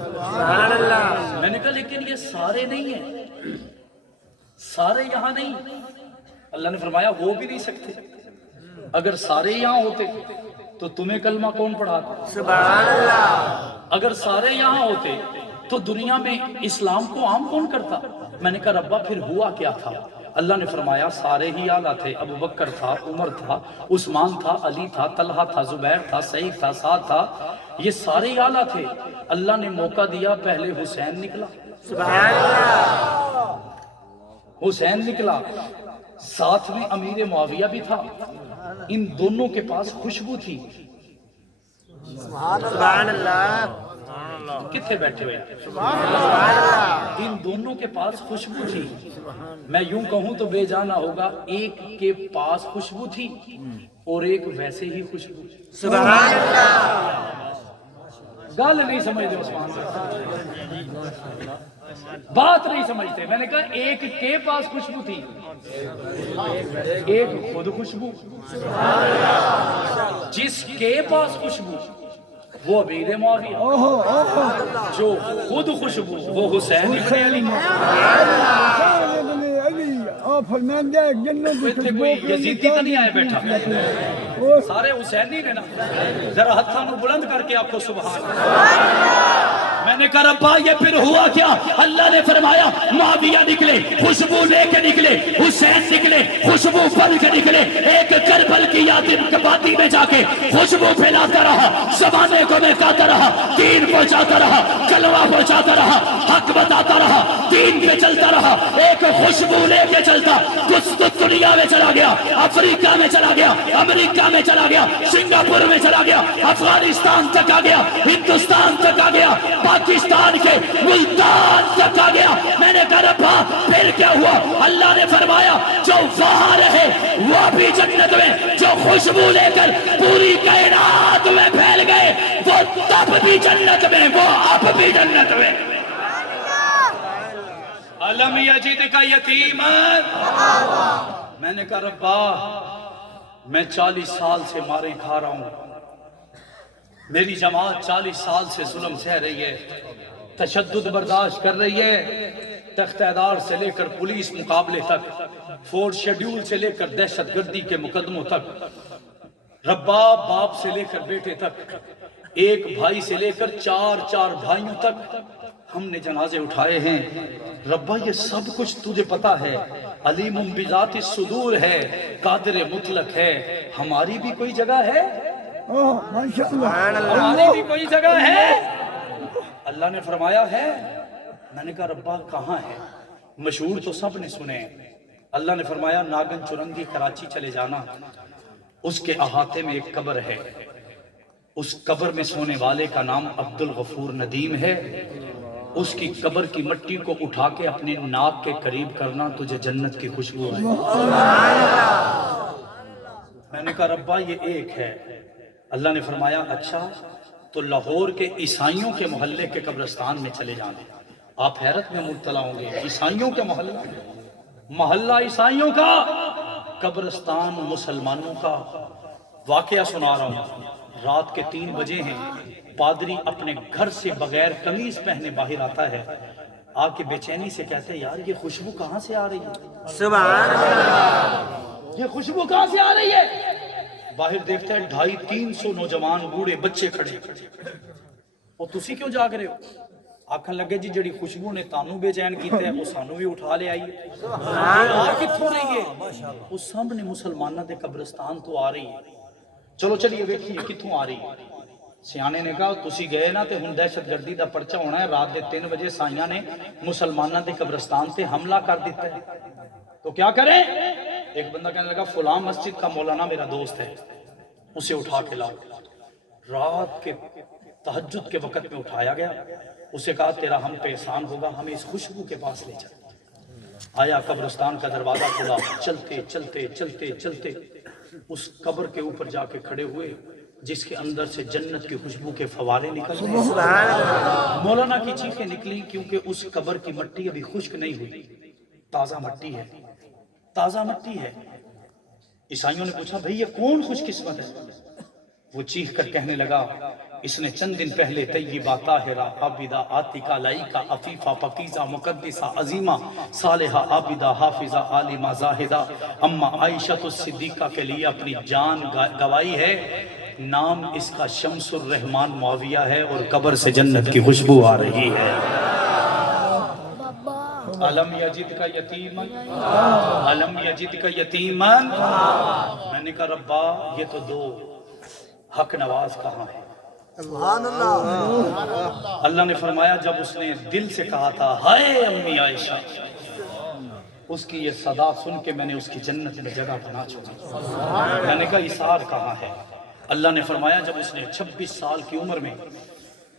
میں نے کہا لیکن یہ سارے نہیں ہیں، سارے یہاں نہیں۔ اللہ نے فرمایا وہ بھی نہیں سکتے، اگر سارے یہاں ہوتے تو تمہیں کلمہ کون پڑھاتا؟ سبحان اللہ۔ اگر سارے یہاں ہوتے تو دنیا میں اسلام کو عام کون کرتا؟ میں نے کہا ربا پھر ہوا کیا تھا؟ اللہ نے فرمایا سارے ہی اعلیٰ تھے، ابو بکر تھا، عمر تھا، عثمان تھا، علی تھا، طلحہ تھا، زبیر تھا، سعید تھا، سعد تھا، یہ سارے ہی اعلیٰ تھے۔ اللہ نے موقع دیا، پہلے حسین نکلا، سبحان اللہ، حسین نکلا، ساتھ میں امیر معاویہ بھی تھا، ان دونوں کے پاس خوشبو تھی۔ سبحان اللہ، کتنے بیٹھے ہوئے؟ ان دونوں کے پاس خوشبو تھی۔ میں یوں کہوں تو بے جانا ہوگا، ایک کے پاس خوشبو تھی اور ایک ویسے ہی خوشبو۔ سبحان اللہ، گال نہیں سمجھتے عثمان سے، بات نہیں سمجھتے۔ میں نے کہا ایک کے پاس خوشبو تھی، ایک خود خوشبو۔ جس کے پاس خوشبو وہ امیر معاویہ، جو خود خوشبو وہ حسین بن علی۔ کوئی یزیدی تو نہیں آئے بیٹھا، سارے حسینی نے نا۔ ذرا ہتھاں نو بلند کر کے آپ کو سبحان اللہ۔ میں نے کہا ربا یہ پھر ہوا کیا؟ اللہ نے فرمایا معاویہ نکلے، خوشبو لے کے نکلے، حسین نکلے، خوشبو بن کے نکلے، ایک کربل کی یاد وادی میں جا کے خوشبو پھیلاتا رہا، زمانے کو مہکاتا رہا، دین پہنچاتا رہا، کلمہ پہنچاتا رہا، حق بتاتا رہا، دین پہ چلتا رہا، ایک خوشبو لے کے چلتا۔ کچھ تو دنیا میں چلا گیا، افریقہ میں چلا گیا، امریکہ میں چلا گیا، سنگاپور میں چلا گیا، افغانستان تک آ گیا، ہندوستان تک آ گیا، پاکستان کے ملتان تک آ گیا۔ میں نے کہا ربا پھر کیا ہوا؟ اللہ نے فرمایا جو وہاں رہے وہ بھی جنت میں، جو خوشبو لے کر پوری کائنات میں پھیل گئے وہ تب بھی جنت میں، وہ اب بھی جنت میں۔ علم یجد کا یتیما، میں نے کہا ربا میں 40 سال سے مارے کھا رہا ہوں، میری جماعت 40 سال سے ظلم سہ رہی ہے، تشدد برداشت کر رہی ہے، تخت ادار سے لے کر پولیس مقابلے تک، فورتھ شیڈیول سے لے کر دہشت گردی کے مقدموں تک، ربا باپ سے لے کر بیٹے تک، ایک بھائی سے لے کر چار بھائیوں تک ہم نے جنازے اٹھائے ہیں۔ ربا یہ سب کچھ تجھے پتا ہے، علیم بذات الصدور ہے، قادر مطلق ہے، ہماری بھی کوئی جگہ ہے؟ ماشاءاللہ، ہماری بھی کوئی جگہ ہے؟ اللہ نے فرمایا ہے۔ میں نے کہا ربا کہاں ہے؟ مشہور تو سب نے سنے ہیں۔ اللہ نے فرمایا ناگن چرنگی کراچی چلے جانا، اس کے احاطے میں ایک قبر ہے، اس قبر میں سونے والے کا نام عبدالغفور ندیم ہے، اس کی قبر کی مٹی کو اٹھا کے اپنے ناک کے قریب کرنا، تجھے جنت کی خوشبو آئے۔ میں نے کہا ربا یہ ایک ہے۔ اللہ نے فرمایا اچھا تو لاہور کے عیسائیوں کے محلے کے قبرستان میں چلے جانے۔ آپ حیرت میں مبتلا ہوں گے، عیسائیوں کے محلہ عیسائیوں کا، قبرستان مسلمانوں کا۔ واقعہ سنا رہا ہوں، رات کے 3 بجے ہیں، پادری اپنے گھر سے بغیر قمیض پہنے باہر آتا ہے، آ کے بے چینی سے کہتے ہیں یار یہ خوشبو کہاں سے آ رہی ہے؟ سبحان اللہ، یہ خوشبو کہاں سے آ رہی ہے؟ باہر دیکھتے ہیں 250-300 نوجوان بوڑھے بچے کھڑے، اور تسی کیوں جاگ رہے ہو؟ آکھن لگے جی جڑی خوشبو نے تانوں بے چین کیتے ہیں وہ سانوں بھی اٹھا لے آئیے۔ آ کتھوں رہی ہے؟ وہ سامنے مسلمانہ دے قبرستان تو آ رہی ہے۔ چلو چلیے دیکھیے کتھوں آ رہی ہے۔ سیانے نے کہا تسی گئے نا تے ہن دہشت گردی دا پرچہ ہونا ہے، رات دے 3 بجے سائیاں نے مسلمانہ دے قبرستان تے حملہ کر دیتا ہے، تو کیا کریں؟ ایک بندہ کہنے لگا فلاں مسجد کا مولانا میرا دوست ہے، اسے اٹھا کے لاؤ۔ رات کے تہجد کے وقت میں اٹھایا گیا، اسے کہا تیرا ہم پہ احسان ہوگا، ہمیں اس خوشبو کے پاس لے چل۔ آیا قبرستان کا دروازہ کھلا، چلتے چلتے چلتے چلتے اس قبر کے اوپر جا کے کھڑے ہوئے جس کے اندر سے جنت کی خوشبو کے فوارے نکل گئے۔ مولانا کی چیخیں نکلی کیونکہ اس قبر کی مٹی ابھی خشک نہیں ہوئی، تازہ مٹی ہے، تازہ مٹی ہے۔ عیسائیوں نے پوچھا بھئی یہ کون خوش قسمت ہے؟ وہ چیخ کر کہنے لگا اس نے چند دن پہلے طیبہ طاہرہ عابدہ عاتقہ لائقہ عفیفہ پکیزہ مقدسہ عظیمہ صالحہ عابدہ حافظہ عالمہ زاہدہ اما عائشہ الصدیقہ کے لیے اپنی جان گوائی ہے، نام اس کا شمس الرحمن معاویہ ہے، اور قبر سے جنت کی خوشبو آ رہی ہے۔ علم یجد کا یتیمن، علم یجد کا یتیمن۔ میں نے کہا ربا یہ تو دو حق نواز کہاں ہے؟ سبحان اللہ، اللہ نے فرمایا جب اس نے دل سے کہا تھا ہائے امی عائشہ، اس کی یہ صدا سن کے میں نے اس کی جنت میں جگہ بنا چھوڑی۔ میں نے کہا اثار کہاں ہے؟ اللہ نے فرمایا جب اس نے 26 سال کی عمر میں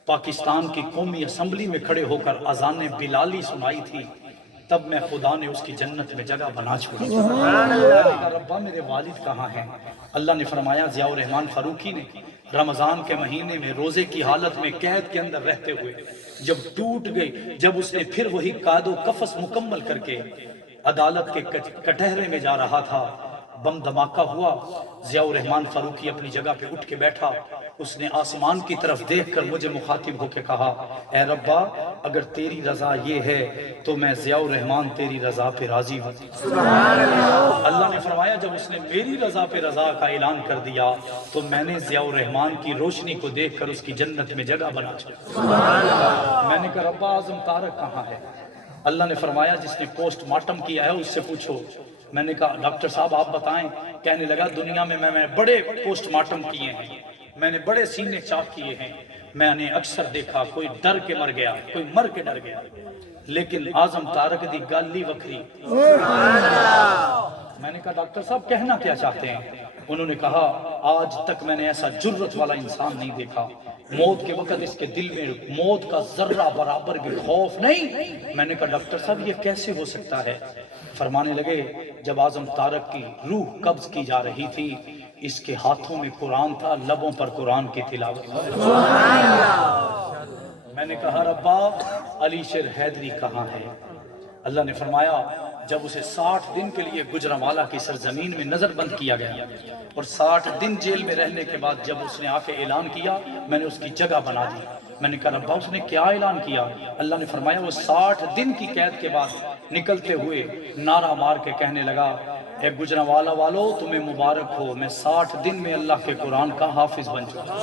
پاکستان کی قومی اسمبلی میں کھڑے ہو کر اذان بلالی سنائی تھی، تب میں خدا نے اس کی جنت میں جگہ بنا چھوڑی۔ ربا میرے والد کہاں ہیں؟ اللہ نے فرمایا ضیاء الرحمن فاروقی نے رمضان کے مہینے میں روزے کی حالت میں قید کے اندر رہتے ہوئے جب ٹوٹ گئی، جب اس نے پھر وہی قید و قفس مکمل کر کے عدالت کے کٹہرے میں جا رہا تھا، بم دھماکہ ہوا، ضیاء الرحمن فاروقی اپنی جگہ پہ اٹھ کے بیٹھا، اس نے آسمان کی طرف دیکھ کر مجھے مخاطب ہو کے کہا اے ربا اگر تیری رضا یہ ہے تو میں ضیاء الرحمن تیری رضا پہ راضی ہوں۔ اللہ نے فرمایا جب اس نے میری رضا پہ رضا کا اعلان کر دیا تو میں نے ضیاء الرحمن کی روشنی کو دیکھ کر اس کی جنت میں جگہ بنا چھوڑی۔ میں نے کہا ربا اعظم طارق کہاں ہے؟ اللہ نے فرمایا جس نے پوسٹ مارٹم کیا ہے اس سے پوچھو۔ میں نے کہا ڈاکٹر صاحب آپ بتائیں۔ کہنے لگا دنیا میں میں بڑے پوسٹ مارٹم کیے ہیں، میں نے بڑے سینے چاک کیے ہیں، میں نے اکثر دیکھا کوئی ڈر کے مر گیا، کوئی مر کے ڈر گیا، لیکن اعظم طارق دی گالی وکری۔ میں نے کہا ڈاکٹر صاحب کہنا کیا چاہتے ہیں؟ انہوں نے کہا آج تک میں نے ایسا جرت والا انسان نہیں دیکھا، موت کے وقت اس کے دل میں موت کا ذرہ برابر بھی خوف نہیں۔ میں نے کہا ڈاکٹر صاحب یہ کیسے ہو سکتا ہے؟ فرمانے لگے جب اعظم طارق کی روح قبض کی جا رہی تھی اس کے ہاتھوں میں قرآن تھا، لبوں پر قرآن کی تلاوت۔ میں نے کہا ربا علی شیر حیدری کہاں ہے؟ اللہ نے فرمایا جب اسے 60 دن کے لیے گجرانوالہ کی سرزمین میں نظر بند کیا گیا اور 60 دن جیل میں رہنے کے بعد جب اس نے آ کے اعلان کیا میں نے اس کی جگہ بنا دی. میں نے کہا ربا اس نے کیا اعلان کیا؟ اللہ نے فرمایا وہ 60 دن کی قید کے بعد نکلتے ہوئے نعرہ مار کے کہنے لگا اے گجرانوالہ والو تمہیں مبارک ہو، میں 60 دن میں اللہ کے قرآن کا حافظ بن چکا.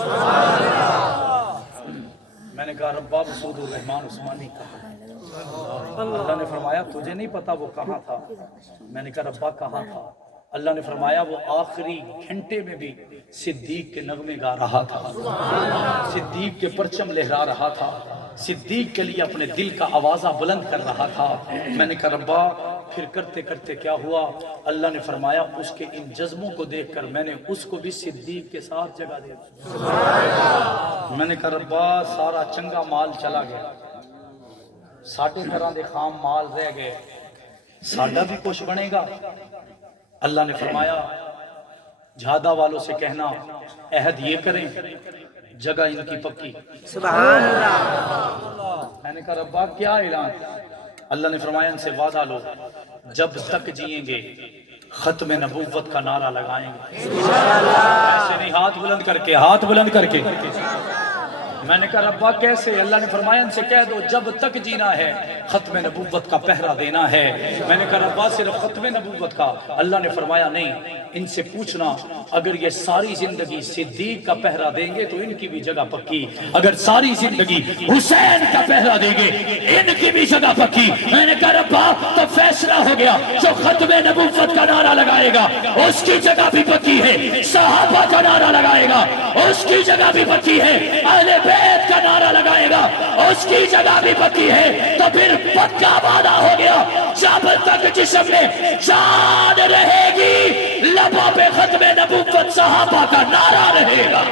میں نے کہا ربا مسعود الرحمان عثمانی کہاں؟ اللہ نے فرمایا تجھے نہیں پتا وہ کہاں تھا؟ میں نے کہا ربا کہاں تھا؟ اللہ نے فرمایا وہ آخری گھنٹے میں بھی صدیق کے نغمے گا رہا تھا، صدیق کے پرچم لہرا رہا تھا، صدیق کے لیے اپنے دل کا آوازہ بلند کر رہا تھا. میں نے کہا ربا پھر کرتے کرتے کیا ہوا؟ اللہ نے فرمایا اس کے ان جذبوں کو دیکھ کر میں نے اس کو بھی صدیق کے ساتھ جگہ دے دی. میں نے کہا ربا سارا چنگا مال چلا گیا، ساڑھے طرح دے خام مال رہ گئے، ساڈا بھی کچھ بنے گا؟ اللہ نے فرمایا جھادا والوں سے کہنا عہد یہ کریں جگہ ان کی پکی. سبحان اللہ. میں نے کہا ربا کیا اعلان؟ اللہ نے فرمایا ان سے وعدہ لو جب تک جئیں گے ختم نبوت کا نعرہ لگائیں گے. ایسے نہیں، ہاتھ بلند کر کے، ہاتھ بلند کر کے. میں نے کہا ربا کیسے؟ اللہ نے فرمایا ان سے کہہ دو جب تک جینا ہے ختم نبوت کا پہرا دینا ہے. میں نے کہا ربا صرف ختم نبوت کا؟ اللہ نے فرمایا نہیں، ان سے پوچھنا اگر یہ ساری زندگی صدیق کا پہرا دیں گے تو ان کی بھی جگہ پکی، اگر ساری زندگی حسین کا پہرا دیں گے ان کی بھی جگہ پکی. میں نے کہا ربا تو فیصلہ ہو گیا، جو ختم نبوت کا نعرہ لگائے گا اس کی جگہ بھی پکی ہے، صحابہ کا نعرہ لگائے گا اس کی جگہ بھی پکی ہے، اہل بیت کا نعرہ لگائے گا اس کی جگہ بھی پکی ہے. تو پھر پکا وعدہ ہو گیا جب تک جسم میں جان رہے گی لبوں پہ ختم نبوت صحابہ کا نعرہ رہے گا.